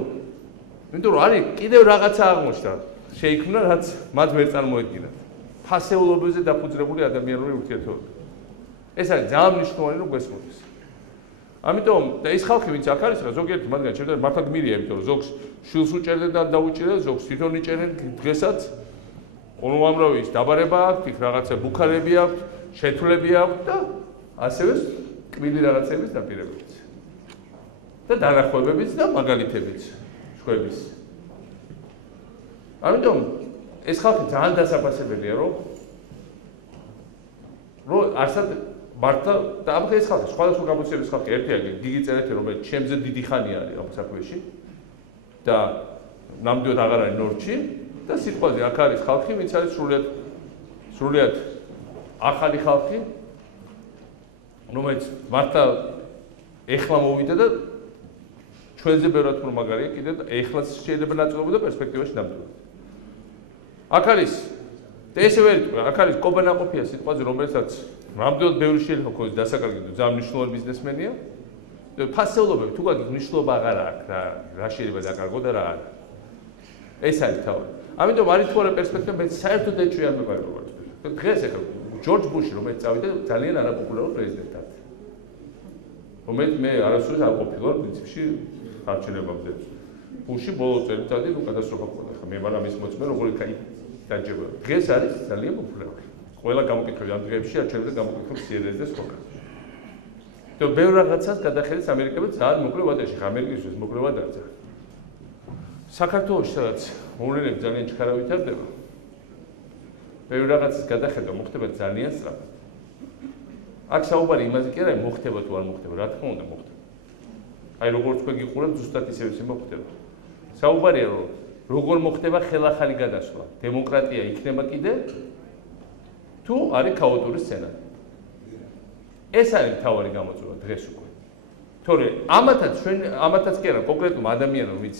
რომ არის კიდევ რაღაცა აღმოჩნდა, შეიქმნა რაც მათ ვერ წარმოედგინათ. ფასეულობებზე დაფუძნებული ადამიანური ურთიერთობები. ეს არის ძალიან მნიშვნელოვანი რომ გვესმოდეს. ამიტომ და ის ხალხი ვინც აქ არის, ზოგიერთი მათგან შეიძლება მართლა გმირია, იმიტომ რომ ზოგს შვილს უჭერდნენ და დაუჭირეს, ზოგს თვითონ იჭერენ დღესაც. უამრავი ის დაბარება აქვს, იქ რაღაცა ბუქარები აქვს, შეთვლები აქვს და ასევე კბილი რაღაცების დაპირებებიც. და დანახვებებიც და მაგალითებიც შვების. ამიტომ ეს ხალხი ძალიან დასაფასებელია, რომ არსად მართლა და ამ ეს ხალხი სხვადასხვა გამოცდილების ხალხი ერთია გიგი წერეთე, რომელიც ჩემზე დიდი ხანი არის ამ საქმეში და ნამდვილად აღარ არის ნორჩი და სიტყვაზე აქ არის ხალხი, ვინც არის სრულიად ახალი ხალხი, რომელიც მართლა ეხლა მოვიდა და ჩვენზე ბევრად უფრო მაგარია კიდე და ეხლაც შეიძლება ნაწილობრივ და პერსპექტივაში ნამდვილად. აქ არის და ესე ვერ იტყვი, აქ არის კობანაყოფია სიტყვაზე, რომელსაც ნამდვილად ბევრი შეიძლება ქონდეს დასაკარგეთ და ძალიან მნიშვნელოვანი ბიზნესმენია. ფასეულობები თუ გაიგეთ მნიშვნელობა აღარ აქვს რა შეიძლება დაკარგო და რა არა. ეს არის თავი. ამიტომ არის თუ არა პერსპექტივა, მე საერთოდ ეჭვი არ მეყარება ვარ. დღეს ახლა ჯორჯ ბუში რომელიც წავიდა ძალიან არაპოპულარულ პრეზიდენტად. რომელიც მე არასდროს არ ყოფილვარ პრინციპში არჩევნებამდე. ბუში ბოლო წელიწადი უკადასტროფა ჰქონდა. ხა მე მაგრამ ის მოწმე როგორი დაჯება. დღეს არის ძალიან პოპულარული. ყველა გამოკითხები ამ დღეებში არჩევნებზე გამოკითხებს CNN-ს და სხვა. და ბევრ რაღაცას გადახედეს ამერიკელებს ძალიან მოკლე ვადაში. ხა ამერიკისთვის მოკლე ვადა ძალიან. საქართველოში სადაც მოვლენები ძალიან ჩქარა ვითარდება. ბევრ რაღაცას გადახედა მოხდება ძალიან სწრაფად. აქ საუბარი იმაზე კი არა, მოხდება თუ არ მოხდება, რა თქმა უნდა მოხდება. აი როგორც თქვენ გიყურებთ, ზუსტად ისევ მოხდება. საუბარია რომ როგორ მოხდება ხელახალი გადასვლა. დემოკრატია იქნება კიდე თუ არის ქაოტური სცენარი. ეს არის მთავარი გამოწვევა დღეს უკვე. თორე ამათაც კი არა კონკრეტულ ადამიანს ვინც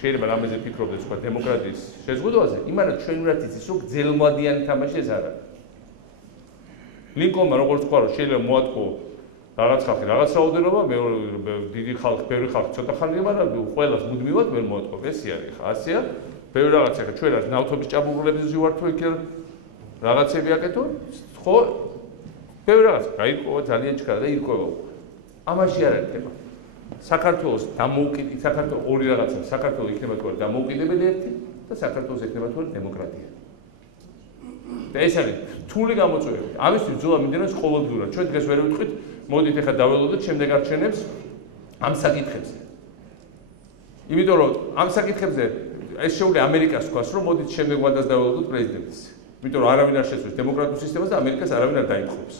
შეიძლება რამეზე ფიქრობდეს სხვა დემოკრატიის შეზღუდვაზე, იმანაც ჩვენ რაც იცის რომ ძელმოდიანი თამაში ეს არ არის. ლინკოლნმა როგორც თქვა რომ შეიძლება მოატყო რაღაც ხალხი რაღაც რაოდენობა, მეორე დიდი ხალხი, ბევრი ხალხი ცოტა ხანია, მაგრამ ყველას მუდმივად ვერ მოატყობ. ესე არის ხა, ასეა. ბევრი რაღაცა ხა ჩვენ რაც ნავთობის ჭაბურღილების ვართ იქ რაღაცები აკეთო, ხო? ბევრი რაღაც გაიყოვა ძალიან ჩქარა და ირკვევა. ამაში არ არის თემა. საქართველოს დამოუკიდებელი საქართველოს ორი რაღაცა, საქართველოს იქნება თუ არა დამოუკიდებელი ერთი და საქართველოს იქნება თუ არა დემოკრატია. და ეს არის რთული გამოწვევები. ამისთვის ბრძოლა მიმდინარეობს ყოველდღიურად. ჩვენ დღეს ვერ ვიტყვით, მოდით ახლა დაველოდოთ შემდეგ არჩევნებს ამ საკითხებზე. იმიტომ რომ ამ საკითხებზე ეს შეუძლია ამერიკას თქვას, რომ მოდით შემდეგ ვადას დაველოდოთ პრეზიდენტის. იმიტომ რომ არავინ არ შეცვლის დემოკრატიულ სისტემას და ამერიკას არავინ არ დაიპყრობს.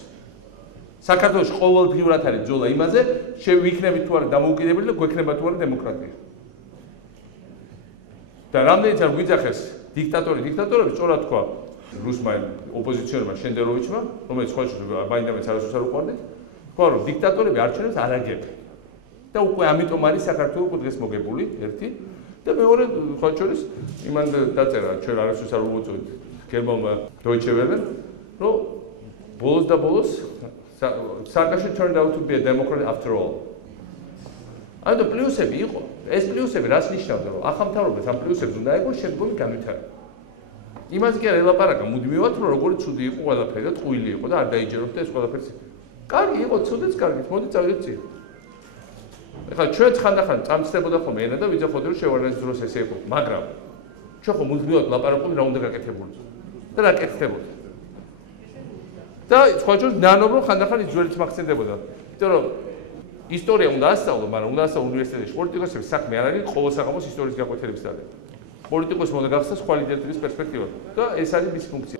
საქართველოში ყოველდღიურად არის ბრძოლა იმაზე, შევიქნებით თუ არა დამოუკიდებელი და გვექნება თუ არა დემოკრატია. და რამდენიც არ გვიძახეს დიქტატორები სწორად თქვა რუსმა ოპოზიციონერმა შენდეროვიჩმა, რომელიც ხო მაინდამაც არასდროს არ უყვარდით, თქვა რომ დიქტატორები არჩევნებს არ აგებენ. და უკვე ამიტომ არის საქართველოს უკვე დღეს მოგებული ერთი და მეორე ხო შორის იმან დაწერა ჩვენ არასდროს არ უწევთ გერმანმა Deutsche Welle, რომ ბოლოს და ბოლოს Saakashvili turned out to be a Democrat after all. ანუ პლუსები იყო. ეს პლუსები რას ნიშნავდა, რომ ახალმთავრობას ამ პლუსებს უნდა ეგო შემდგომი განვითარება. იმას კი არ ელაპარაკა მუდმივად, რომ როგორი ცუდი იყო ყველაფერი და ტყუილი იყო და არ დაიჯეროთ ეს ყველაფერს. კარგი იყო, ცუდიც კარგით, მოდი წავიდეთ წინ. ეხლა ჩვენ ხანდახან წამწდებოდა ხოლმე ენა და ვიძახოდი რომ შევარდნის დროს ესე იყო, მაგრამ ჩვენ ხო მუდმივად ლაპარაკობთ რა უნდა გაკეთებულიყო და რა კეთდებოდა. და სხვა ჯერ ნანობრო ხანდახან ის ძველიც მახსენდებოდა. იმიტომ რომ ისტორია უნდა ასწავლო, მაგრამ უნდა ასწავლო უნივერსიტეტში. პოლიტიკოსების საქმე არ არის ყოველ საღამოს ისტორიის გაკვეთილების დადება. პოლიტიკოსი უნდა გახსნას სხვა ლიდერების პერსპექტივა და ეს არის მისი ფუნქცია.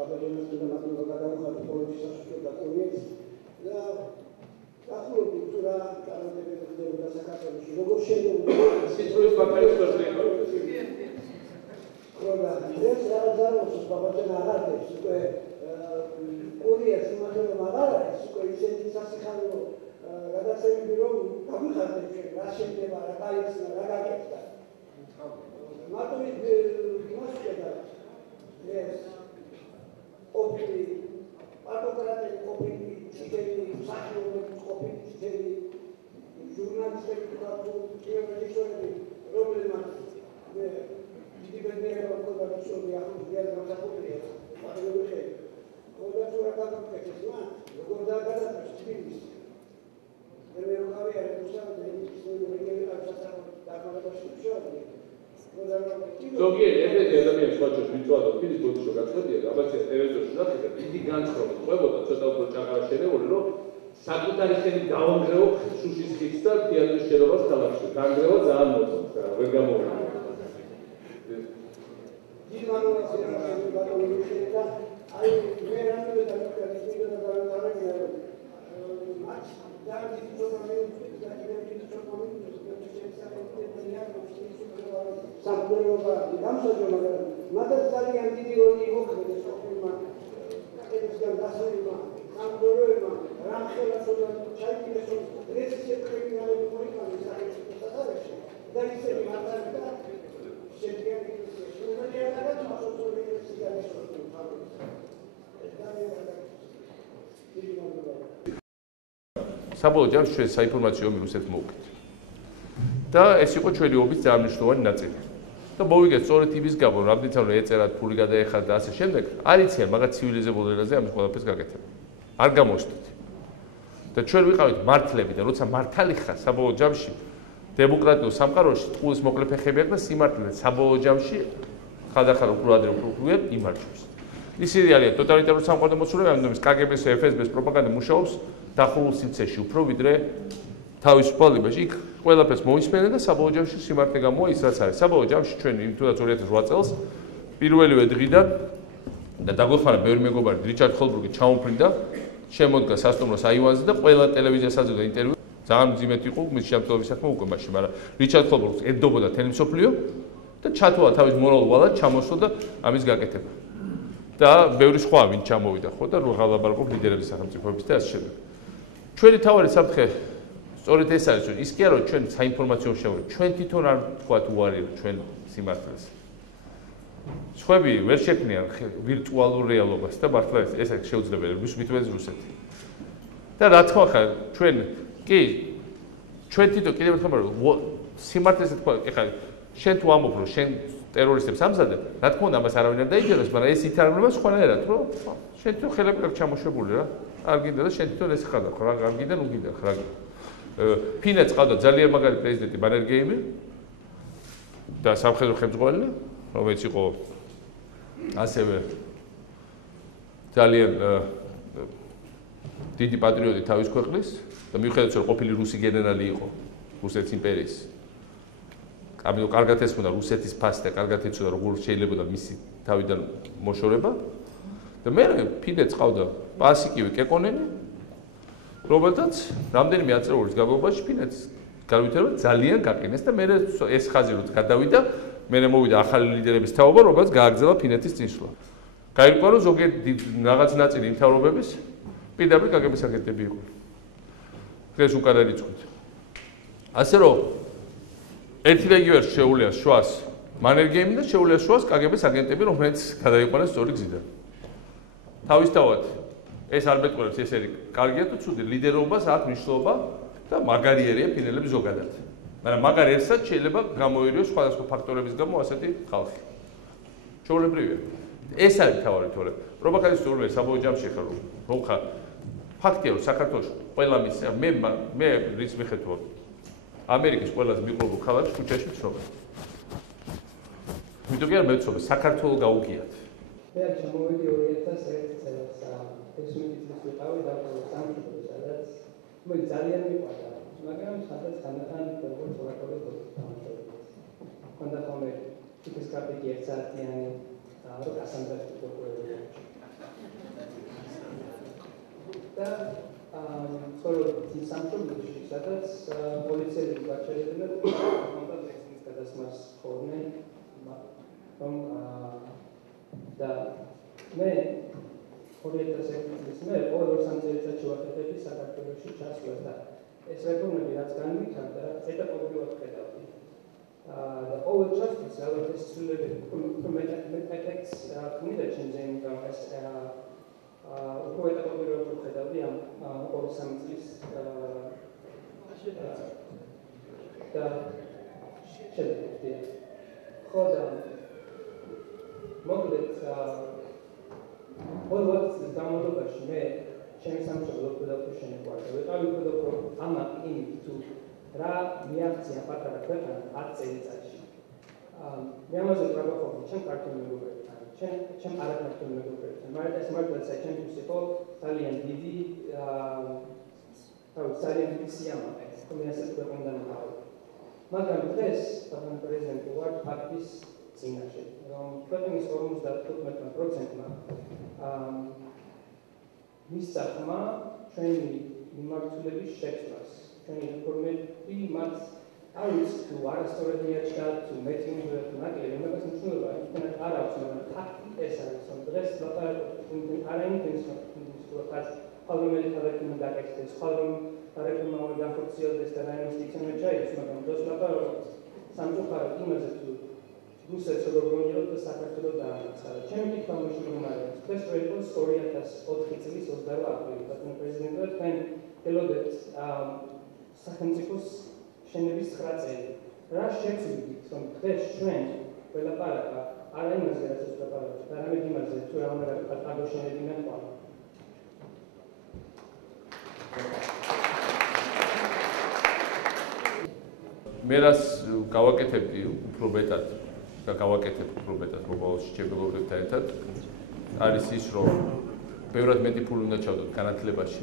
Thank you. ბაბაჯანა აღარ დებს უკვე კურიერს იმართება აღარ არის უკვე ისეთი სასიხარულო გადაცემები რომ გამიხარდეთ ჩვენ რა შეიძლება რა გაიხსნა რა გაკეთდა მარტო იმას ვხედავ ეს ყოფილი პარტოკრატები ყოფილი წითელი მსახიობები ყოფილი წითელი ჟურნალისტები კინორეჟისორები რომლებმაც დიდი ბედნიერება ჰქონდა ვიწოდე ახლა ძალიან გამსახურდია მაგრამ ხე ხოდა თუ რა გაგაკეთეს მან როგორ დააგადებს თბილისს მე როგორი არის უსამართლო რეგიონი დაგმარებაში შევდივარ ზოგიერთი ერთ-ერთი ადამიანის ხოჭოს ვიწვადო თბილისის ბოდიშო გაწყვეტია ალბათ ტელევიზორში ნახეთ დიდი განცხრობა ყვებოდა ცოტა უფრო ჭაღარა შერეული რომ საკუთარი ხელი დაანგრეო შუშის ხიდს და თეატრის შენობას ქალაქში დაანგრევა ძალიან მოწონს რა ვერ გამოვიდა აი მე რამდენი დამოკრატია და დამოკრატია სამხედროება გამსაჯო მაგრამ მათაც ძალიან დიდი როლი იმოქმედებს ყოფილმა კაკებისგან დასვენებმა სამხედროებმა რამ ხელახლა ჩაიგდეს რომ ეს კრიმინალები მოიყვანეს საერთოდ საზარებში და ისინი მართალი და შედგენილი საბოლოო ჯამში ჩვენ საინფორმაციო ომი რუსეთს მოვუქეთ და ეს იყო ჩვენი ომის ძალიან მნიშვნელოვანი ნაწილი და მოვიგეთ სწორედ იმის გამო რამდენიც რომ ეწერათ ფული გადაეხარდა და ასე შემდეგ არ იციან მაგათ ცივილიზებულ ენაზე ამის ყველაფერს გაკეთება არ გამოსდით და ჩვენ ვიყავით მართლები და როცა მართალი ხარ საბოლოო ჯამში დემოკრატიულ სამყაროში ტყუის მოკლე ფეხები აქვს და სიმართლე საბოლოო ჯამში ხადახარ უფრო ადრე უფრო იმარჯვებს ისინი არიან ტოტალიტარული სამყარო მოსულები ამიტომ კგბ-ს FSB-ს პროპაგანდა მუშაობს დახურულ სივრცეში უფრო ვიდრე თავისუფალებაში იქ ყველაფერს მოისმენენ და საბოლოო ჯამში სიმართლე გამოვა ის რაც არის საბოლოო ჯამში ჩვენ თუნდაც 2008 წელს პირველივე დღიდან და დაგვეხმარა ბევრი მეგობარი რიჩარდ ჰოლბრუკი ჩაუმფრინდა შემოდგა სასტუმროს აივანზე და ყველა ტელევიზიას აძლევდა ინტერვიუ ძალიან მძიმედ იყო მის შემთხვევის საქმე უკვე მაშინ მაგრამ რიჩარდ ჰოლბრუკს ედობოდა თელი მსოფლიო და ჩათვალა თავის მორალ ვალად ჩამოსვლა და ამის გაკეთება და ბევრი სხვა ვინ ჩამოვიდა ხო და რუღალაბარკო ლიდერების სახელმწიფოების და ასე შემდეგ ჩვენი თავარი საფრთხე სწორედ ეს არის რომ ის კი არა რომ ჩვენ საინფორმაციო შევიდეთ ჩვენ თვითონ არ ვთქვათ უარი ჩვენ სიმართლეს სხვები ვერ შექმნიან ვირტუალურ რეალობას და მართლა ეს არის შეუძლებელი მithumedes რუსეთი და რა თქმა ხარ ჩვენ კი ჩვენ თვითონ კიდევ ერთხელ სიმართლეს თქვა ეხლა შენ თუ ამობ რომ შენ ტერორისტებს ამზადებ რა თქმა უნდა ამას არავინ არ დაიჯერებს მაგრამ ეს ითარგმნება სხვანაირად რომ შენ თვითონ ხელები აქვს ჩამოშებული რა არ გინდა და შენ თვითონ ეს ხარ რა არ გინდა ნუ გინდა რა ფინეთს ყავდა ძალიან მაგარი პრეზიდენტი მანერგეიმი და სამხედრო ხელმძღვანელი რომელიც იყო ასევე ძალიან დიდი პატრიოტი თავის ქვეყნის და მიუხედავად რომ ყოფილი რუსი გენერალი იყო რუსეთის იმპერიის ამიტომ კარგად ესმოდა რუსეთის ფასი და კარგად ეცოდა როგორ შეიძლება მისი თავიდან მოშორება და მე ფინეთს ყავდა პასიკივი კეკონენი რომელთაც რამდენიმე აწეულის განმავლობაში ფინეთს განვითარება ძალიან გაყინეს და მე ეს ხაზი როც გადავიდა მე მოვიდა ახალი ლიდერების თაობა რომელიც გააგრძელა ფინეთის წინსვლა გაირკვა რომ ზოგიერთი რაღაც ნაწილი იმთავრობების პირდაპირ კგბ-ს აგენტები იყვნენ ეს უკან არ იწვით ასე რომ ერთი და იგივე შეუულია შუას მანერგეიმი და შეუულია შუას კგბ-ს აგენტები რომელიც გადაიყვანეს სწორი გზიდან თავისთავად ეს არ მეტყველებს ეს არის კარგია თუ ცუდი ლიდერობას აქვს მნიშვნელობა და მაგარიერია ფინელების ზოგადად მაგრამ მაგარი ერთსაც შეიძლება გამოირიოს სხვადასხვა ფაქტორების გამო ასეთი ხალხი ჩვეულებრივია ეს არის თავარი თორე პროპაგანდისტული საბოლოო ჯამში ხარ რომ ხარ ფაქტია რომ საქართველოში ყველა მის მე რის მიხედვით ამერიკის ყველაზე მიყრობილ ქალაქს ქუჩაში ვცნობ ვიდრე კი არ მეცნობ საქართველოს გაუგიათ მე ჩამოვიდი 2001 წელს 16 წლის ვიყავი და სამშობლოში სადაც მე ძალიან მიყვარდა მაგრამ სადაც განათან როგორც ვაკეთებ თამაშობდი კონდა ხოლმე ის კაპიტი ერთსაათიანი და რო გასამდრები პროგრამები და ხოლო ის სამშობლოში სადაც პოლიციელი გაჩერებდნენ და ტექსტის გადასმას ხორნენ რომ და მე 2001 წლის მე ყოველ 2-3 წელიწადში ვახერხებდი საქართველოში ჩასვლას და ეს რეფორმები რაც განვითარდა, ეტაპობრივად ხედავდი. და ყოველ ჩასვლას ალბათ ეს ცვლილებები effects ქმნიდა ჩემზე, იმიტომ რომ ეს უკვე ეტაპობრივად ხედავდი ამ ყოველ 3 წლის და შედეგი. ხო და მოკლედ ყოველ წლის განმავლობაში მე ჩემი სამშობლო უბრალოდ შემოყვარდა. ვიყავი უბრალოდ ამა იმით თუ რა მიაღწია პატარა ქვეყანა 10 წელიწადში. მე ამაზე ვაბრალობდი ჩემ ქართულ მეგობრებთან, ჩემ არაქართულ მეგობრებთან. მაგრამ ეს მართლაც ჩემთვის იყო ძალიან დიდი ძალიან დიდი სიამაყე, რომ მე ასე ქვეყნიდან მყავდი. მაგრამ დღეს ბატონ პრეზიდენტი ვარ ფაქტის წინაშე, რომ ქვეყნის 55%-მა მისცა ხმა ჩვენი მიმართულების შეცვლას. ჩვენი რეფორმები მათ არ ვიცი თუ არასწორად მიაჩნდა, თუ მეტი უნდა თუ ნაკლები, მაგას მნიშვნელობა იქნებ არ აქვს, მაგრამ ფაქტი ეს არის, რომ დღეს ლაპარაკობთ არა იმის რომ ხალხი ქალაქი უნდა დაკეთდეს, ხალხი რეფორმა უნდა განხორციელდეს და ინვესტიცია უნდა ჩაიგდეს, მაგრამ დღეს ლაპარაკობთ სამწუხაროდ იმაზე თუ რუსეთს როგორ გონიოთ და საქართველოს დაამარცხა. ჩემი კითხვა მომხდარა. დღეს რო იყო 2004 წლის 28 აპრილი, ბატონო პრეზიდენტო, თქვენ ელოდეთ სახელმწიფოს შენების 9 წელი. რა შეგვიძლია, რომ დღეს ჩვენ ველაპარაკა არა იმაზე, რაც ვლაპარაკობთ, არამედ იმაზე, თუ რა უნდა აგოშენებინა ყველა. მე რას გავაკეთებდი უფრო მეტად და გავაკეთებ უფრო მეტად მობილოში ჩემგლობლებთან ერთად არის ის, რომ ბევრად მეტი ფული უნდა ჩავდოთ განათლებაში.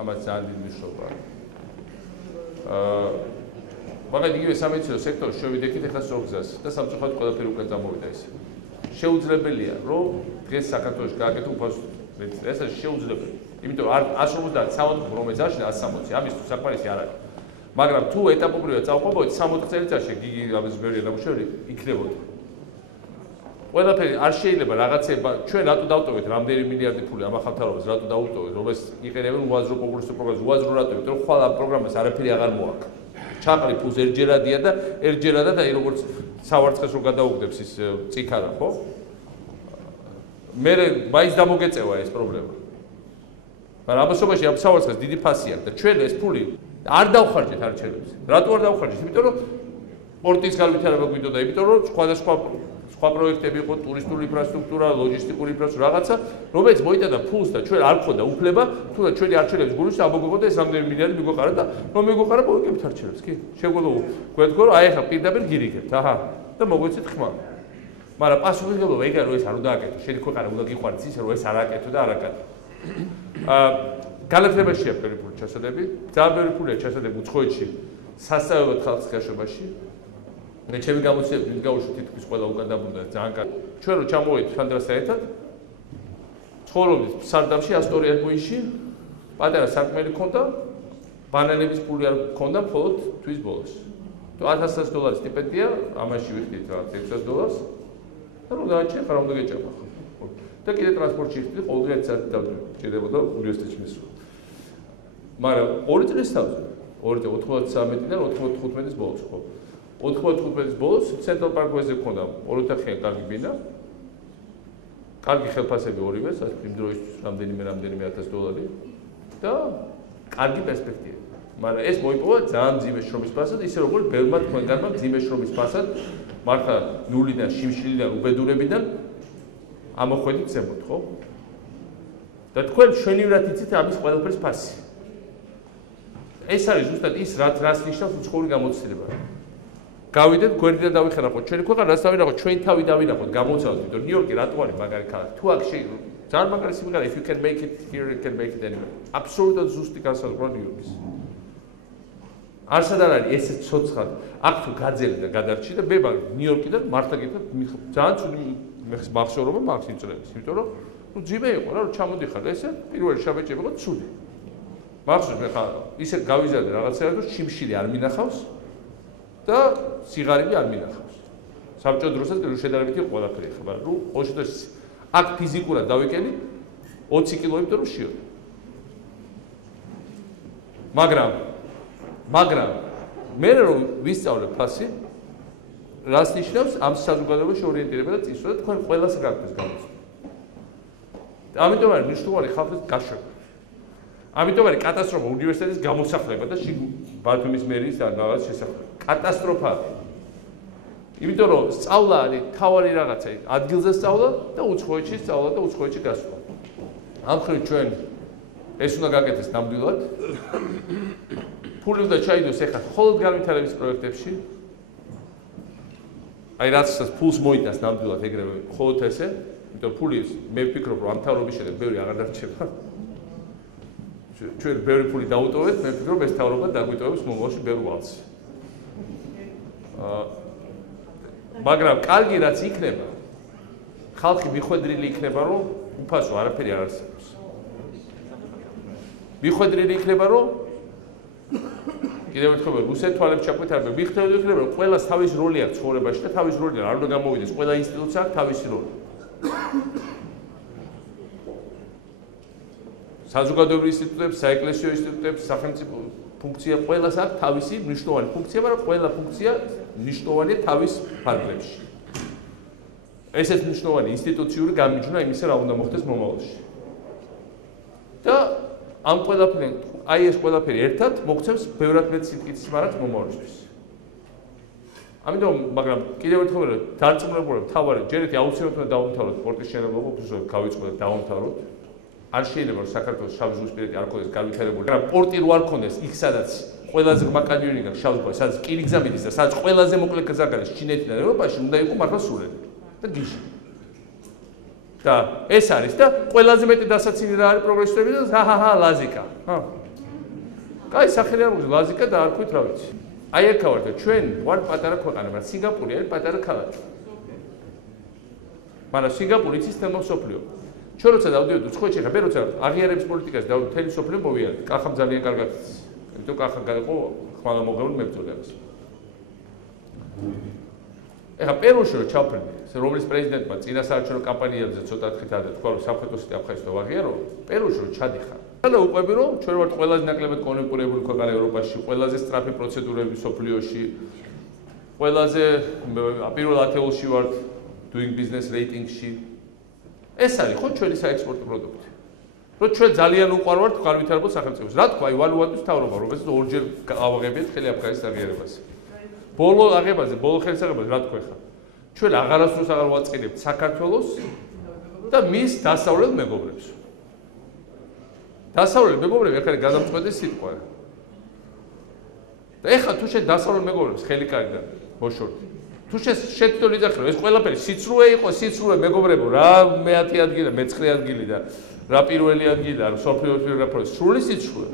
ამას ძალიან დიდი მნიშვნელობა აქვს. მაგრამ იგივე სამედიცინო სექტორში შევიდექით ახლა სწორ გზას და სამწუხაროდ ყველაფერი უკვე წამოვიდა ისე. შეუძლებელია, რომ დღეს საქართველოში გააკეთო უფასო მედიცინა. ეს არის შეუძლებელი. იმიტომ რომ 150 რომელიც აშენდა 160, ამისთვის საკმარისი არ არის. მაგრამ თუ ეტაპობრივად წავყვებოდით 60 წელიწადში გიგი ამის ბევრი ნამუშევარი იქნებოდა. ყველაფერი არ შეიძლება რაღაცება ჩვენ რატო დავტოვეთ რამდენი მილიარდი ფული ამ ახალთარობას რატო დავუტოვეთ, რომ ეს იყენებენ უაზრო პოპულისტურ პროგრამას, უაზრო რატო, იმიტომ რომ ხვალ ამ პროგრამას არაფერი აღარ მოაქვს. ჩაყრი ფულს ერთჯერადია და ერთჯერადად აი როგორც სავარცხეს რო გადაუგდებს ის წიქარა, ხო? მე მაინც დამოგეწევა ეს პრობლემა. მაგრამ ამასობაში ამ სავარცხეს დიდი ფასი აქვს და ჩვენ ეს ფული არ დავხარჯეთ არჩევნებს. რატო არ დავხარჯეთ? იმიტომ რომ სპორტის განვითარება გვინდოდა, იმიტომ რომ სხვა პროექტები იყო, ტურისტული ინფრასტრუქტურა, ლოჯისტიკური ინფრასტრუქტურა, რაღაცა, რომელიც მოიტანა ფულს და ჩვენ არ გქონდა უფლება, თუნდაც ჩვენი არჩევნების გულში ამოგეყოდა ეს რამდენი მილიარდი მიგვეყარა და რომ მიგვეყარა მოვიკებთ არჩევნებს, კი? შეგვიძლია გვეთქო, რომ აი ახლა პირდაპირ გირიგებთ, აჰა, და მოგვეცეთ ხმა. მაგრამ პასუხისმგებლობა ეგ არის, ეს არ უნდა აკეთო. შენი ქვეყანა უნდა გიყვარდეს ისე, რომ ეს არ აკეთო და არ აკეთო. განათლებაშია ბევრი ფული ჩასადები, ძალიან ბევრი ფულია ჩასადები უცხოეთში, სასწავლებლად ხალხის გაშვებაში. მე ჩემი გამოცდილებით მისგავში თითქმის ყველა უკან დაბრუნდა ძალიან კარგი. ჩვენ რო ჩამოვედით ფანდრასთან ერთად, ცხოვრობდით სარდამში ასტორიან ბუიში, პატარა საკმელი ქონდა, ბანანების ფული არ ქონდა მხოლოდ თვის ბოლოს. თუ $1000 სტიპენდია, ამაში ვიხდით რა $600 და რომ დააჭირე ხარ უნდა გეჭამა ხო. და კიდე ტრანსპორტში ვიხდით, ყოველდღე 1 საათი დავჭირდებოდა უნივერსიტეტში მისვლა. მაგრამ 2 წლის თავზე 2013-დან 2015-ის ბოლოს ხო. 2015-ის ბოლოს ცენტრალ პარკვეზე ქონდა ოროთახიან კარგი ბინა. კარგი ხელფასები ორივე, იმ დროისთვის რამდენიმე $1000 და კარგი პერსპექტივა. მაგრამ ეს მოიპოვა ძალიან მძიმე შრომის ფასად, ისე როგორც ბევრმა თქვენგანმა მძიმე შრომის ფასად მართლა ნულიდან, შიმშილიდან, უბედურებიდან ამოხვედით ზემოთ, ხო? და თქვენ შვენივრად იცით ამის ყველაფრის ფასი. ეს არის ზუსტად ის რას ნიშნავს უცხოური გამოცდილება. გავიდეთ გვერდიდან დავიხერახოთ ჩვენი ქვეყანა, რაც დავინახოთ ჩვენ თავი დავინახოთ, გამოცდილოთ, იმიტომ რომ ნიუ-იორკი რატო არის მაგარი ქალაქი? თუ აქ ძალიან მაგარი სიმღერა, if you can make it here, you can make it anywhere. აბსოლუტურად ზუსტი განსაზღვრა ნიუ-იორკის. არსად არ არის ესე ცოცხლად, აქ თუ გაძელი და გადარჩი და მე ნიუ-იორკიდან მართლა გითხრათ, ძალიან ცუდი მახსოვრობა მაქვს იმ წლების, იმიტომ რომ ძიმე იყო რა, რომ ჩამოდიხარ ესე, პირველი შაბეჭები იყო ცუდი. მახსოვს მე ხა ისე გავიზარდე რაღაცა, რომ შიმშილი არ მინახავს და სიგარები არ მინახავს. საბჭო დროსაც შედარებით იყო ყველაფერი ხა, მაგრამ ნუ ყოველ შემთხვევაში აქ ფიზიკურად დავიკენი 20 კილო, იმიტომ რომ შიო. მაგრამ მე რომ ვისწავლებ ფასი, რას ნიშნავს ამ საზოგადოებაში ორიენტირება და წინსვლა და თქვენ ყველას გაგვიყვეს გამოცდა. ამიტომ არის მნიშვნელოვანი ხალხის გაშვება. ამიტომ არის კატასტროფა უნივერსიტეტის გამოსახლება და ბათუმის მერის რაღაც შესახებ. კატასტროფა. იმიტომ რომ სწავლა არის თავარი რაღაცა, ადგილზე სწავლა და უცხოეთში სწავლა და უცხოეთში გასვლა. ამ ხრივ ჩვენ ეს უნდა გაკეთდეს ნამდვილად. ფული უნდა ჩაიდოს ეხლა მხოლოდ განვითარების პროექტებში. აი რაც ფულს მოიტანს ნამდვილად ეგრევე მხოლოდ ესე, იმიტომ ფული მე ვფიქრობ რომ ამ თავრობის შემდეგ ბევრი აღარ დარჩება. ჩვენ ბევრი ფული დავუტოვეთ, მე ვფიქრობ ეს თავრობა დაგვიტოვებს მომავალში ბევრ ვალს. მაგრამ კარგი რაც იქნება, ხალხი მიხვედრილი იქნება, რომ უფასო არაფერი არ არსებობს. მიხვედრილი იქნება, რომ კიდევ ერთხელ რუსეთ თვალებს ჩაკვეთ არ მიხვედრილი იქნება, რომ ყველას თავის როლი აქვს ცხოვრებაში და თავის როლი არ უნდა გამოვიდეს, ყველა ინსტიტუტს აქვს თავისი როლი. საზოგადოებრივ ინსტიტუტებს, საეკლესიო ინსტიტუტებს, სახელმწიფო ფუნქცია ყველას აქვს თავისი მნიშვნელოვანი ფუნქცია, მაგრამ ყველა ფუნქცია მნიშვნელოვანია თავის ფარგლებში. ესეც მნიშვნელოვანი ინსტიტუციური გამიჯვნა იმისა, რა უნდა მოხდეს მომავალში. და ამ ყველაფერთან, აი ეს ყველაფერი ერთად მოგცემს ბევრად მეტ სიტკიცის მარადს მომავალისთვის. ამიტომ, მაგრამ კიდევ ერთხელ დარწმუნებულებ თავარი, ჯერ ერთი აუცილებლად უნდა დავუმთავროთ სპორტის შენობობა, უბრალოდ გავიწყოთ და დავუმთავროთ. არ შეიძლება რომ საქართველოს შავი ზღვისპირეთი არ ქონდეს განვითარებული, მაგრამ პორტი რო არ ქონდეს იქ სადაც ყველაზე ღრმა კანიონი გაქვს შავ ზღვაში, სადაც რკინიგზა მიდის და სადაც ყველაზე მოკლე გზა გადის ჩინეთიდან ევროპაში, უნდა იყოს მართლა სულელი და გიჟი. და ეს არის და ყველაზე მეტი დასაცინი რა არის პროგრესები და ლაზიკა. კაი სახელი არ მოგზ ლაზიკა და არ ქვით რა ვიცი. აი აქ ვართ და ჩვენ ვარ პატარა ქვეყანა, მაგრამ სინგაპური არის პატარა ქალაქი. მაგრამ სინგაპური იცის თემო სოფლიო. ჩვენ როცა დავდივართ უცხოეთში, ხა მე როცა აღიარების პოლიტიკას დავდივართ, მთელი სოფლიო მოვიარეთ. კახამ ძალიან კარგად იცის. იმიტომ კახა გაიყო ხმალამოღებული მებრძოლი ამას. ეხა პერუში რო ჩავფრინდი, რომლის პრეზიდენტმა წინა საარჩევნო კამპანიაზე ცოტა თხით არ თქვა რომ საფრთხესით აფხაზეთო ვაღიარო, პერუში რო ჩადიხარ. და უყვები რომ ჩვენ ვართ ყველაზე ნაკლებად კონიუნქტურებული ქვეყანა ევროპაში, ყველაზე სწრაფი პროცედურები სოფლიოში, ყველაზე პირველ ათეულში ვართ doing business rating-ში. ეს არის ხო ჩვენი საექსპორტო პროდუქტი. რომ ჩვენ ძალიან უყვარვართ განვითარებულ სახელმწიფოს. რა თქვა, ვალუატის თავრობა, რომელსაც ორჯერ ავაღებიათ ხელი აფხაზეთის აღიარებას. ბოლო აღებაზე, ბოლო ხელისაღებაზე რა თქვა ხა? ჩვენ აღარასდროს აღარ ვაწყენებთ საქართველოს და მის დასავლელ მეგობრებს. დასავლელ მეგობრები ახლა გადამწყვეტი სიტყვა. და ეხლა თუ შენ დასავლელ მეგობრებს ხელი კარგდა, მოშორდი. თუ შეთქო იძახი რომ ეს ყველაფერი სიცრუე იყო, სიცრუე მეგობრებო, რა მე-10 ადგილი და მე-9 ადგილი და რა პირველი ადგილი და სოფლიოს პირველი პროექტი, სრული სიცრუე.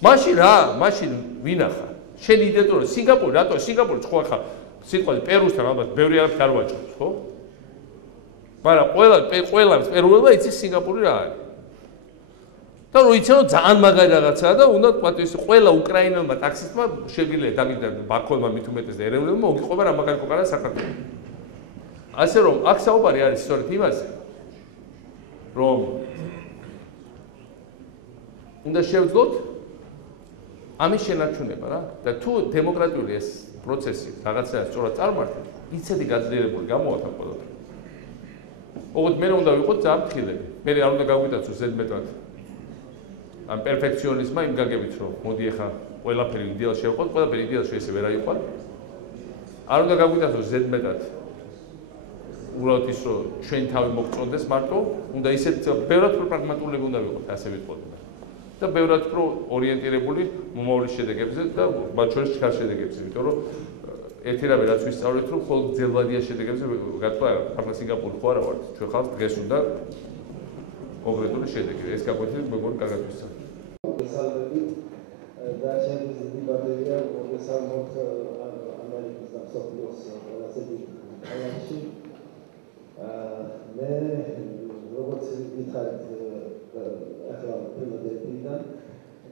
მაშინ ვინახა? შენ იდენტური სინგაპური, რატო სინგაპური ხო ახლა სიტყვაზე პერუსთან ალბათ ბევრი არაფერი არ ვაჭრობს, ხო? მაგრამ ყველა პერუელმა იცის სინგაპური რა არის. და რო იცი რომ ძალიან მაგარი რაღაცაა და უნდა თქვათ ის ყველა უკრაინელმა ტაქსისტმა შეგვიძლია დამიდრა ბაქოლმა მით უმეტეს და ერევნებმა მოგიყვება რა მაგარი ქვეყანა საქართველო. ასე რომ აქ საუბარი არის სწორედ იმაზე, რომ უნდა შევძლოთ ამის შენარჩუნება რა და თუ დემოკრატიული ეს პროცესი რაღაცაა სწორად წარმართება, იცედი გაძლიერებული გამოვა ამ ყველაფერს. ოღონდ მე უნდა ვიყოთ ძალიან ფრთხილები. მე არ უნდა გაგვიტაცოს ზედმეტად ამ პერფექციონიზმა იმ გაგებით რომ მოდი ახლა ყველაფერი იდეალში შევყოთ, ყველაფერი იდეალში ესე ვერ აიყვან. არ უნდა გაგვიტაცოს ზედმეტად უბრალოდ ის რომ ჩვენ თავი მოგწონდეს მარტო, უნდა ისეთ ბევრად პრაგმატულები უნდა ვიყოთ, ასე ვიტყოდი. და ბევრად პრო ორიენტირებული მომავლის შედეგებზე და მათ შორის ჩქარ შედეგებზე, იმიტომ რომ ერთი რამე რაც ვისწავლეთ, რომ მხოლოდ ძელვადია შედეგებზე გათქვა, ახლა სინგაპური ხო არა ვართ, ჩვენ ხალხს დღეს უნდა კონკრეტული შედეგი. ეს გაკვეთილი მეგონი კარგად ვისწავლეთ. და ჩემთვის დებატია მოგესალმოთ ამერიკის და სოფლიოს ყველაზე დიდი ქალაქში. მე როგორც გითხარით ახლა ფილადელფიიდან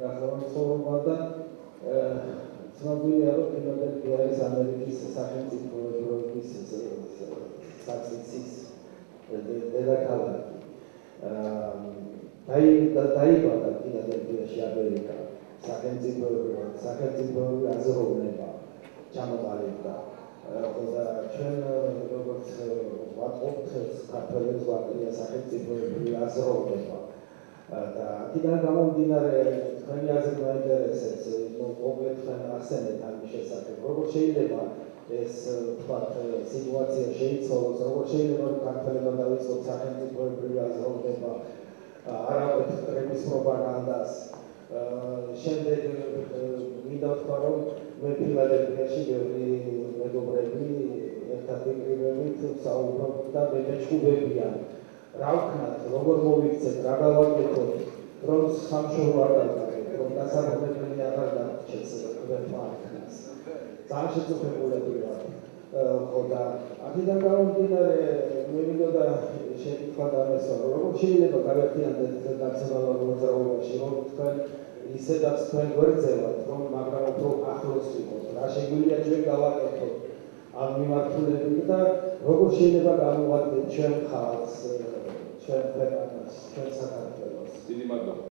გახლავთ ცხოვრება და ცნობილია, რომ ფილადელფია არის ამერიკის სახელმწიფო ევროპის საცეცის დედაქალაქი. დაიბადა ფილადელფიაში ამერიკა სახელმწიფოური აზროვნება ჩამოყალიბდა. და ჩვენ როგორც ვატყობთ საქართველოს ვაკრია სახელმწიფოური აზროვნება. და აქედან გამომდინარე თქვენი აზრი მაინტერესებს, მოგეთ თქვენ ახსენეთ ამის შესახებ, როგორ შეიძლება ეს თქვათ სიტუაცია შეიცვალოს, როგორ შეიძლება საქართველოსმა დავიწყოთ სახელმწიფოებრივი აზროვნება, არაკვეთრების პროპაგანდას. შემდეგ მინდა ვთქვა, რომ მე ფილადელფიაში ბევრი მეგობრები ერთად იკრიბებით საუბრობთ და მეჩხუბებიან. რა ვქნათ, როგორ მოვიქცეთ, რა გავაკეთოთ, რომ სამშობლო არ დავკარგეთ, რომ დასაბუთებელი აღარ დარჩეს ქვეყნებმა არქნას. ძალიან შეწუხებულები ვარ. ხო და აქედან გამომდინარე მე მინდოდა შეკითხვა დამესვა, როგორ შეიძლება გავერთიანდეთ ნაციონალურ მოძრაობაში, რომ თქვენ ისედაც თქვენ გვერდზევათ, რომ მაგრამ უფრო ახლოს ვიყოთ, რა შეგვიძლია ჩვენ გავაკეთოთ ამ მიმართულებით და როგორ შეიძლება გამოვადგეთ ჩვენ ხალხს, ჩვენ ქვეყანას, ჩვენ საქართველოს. დიდი მადლობა.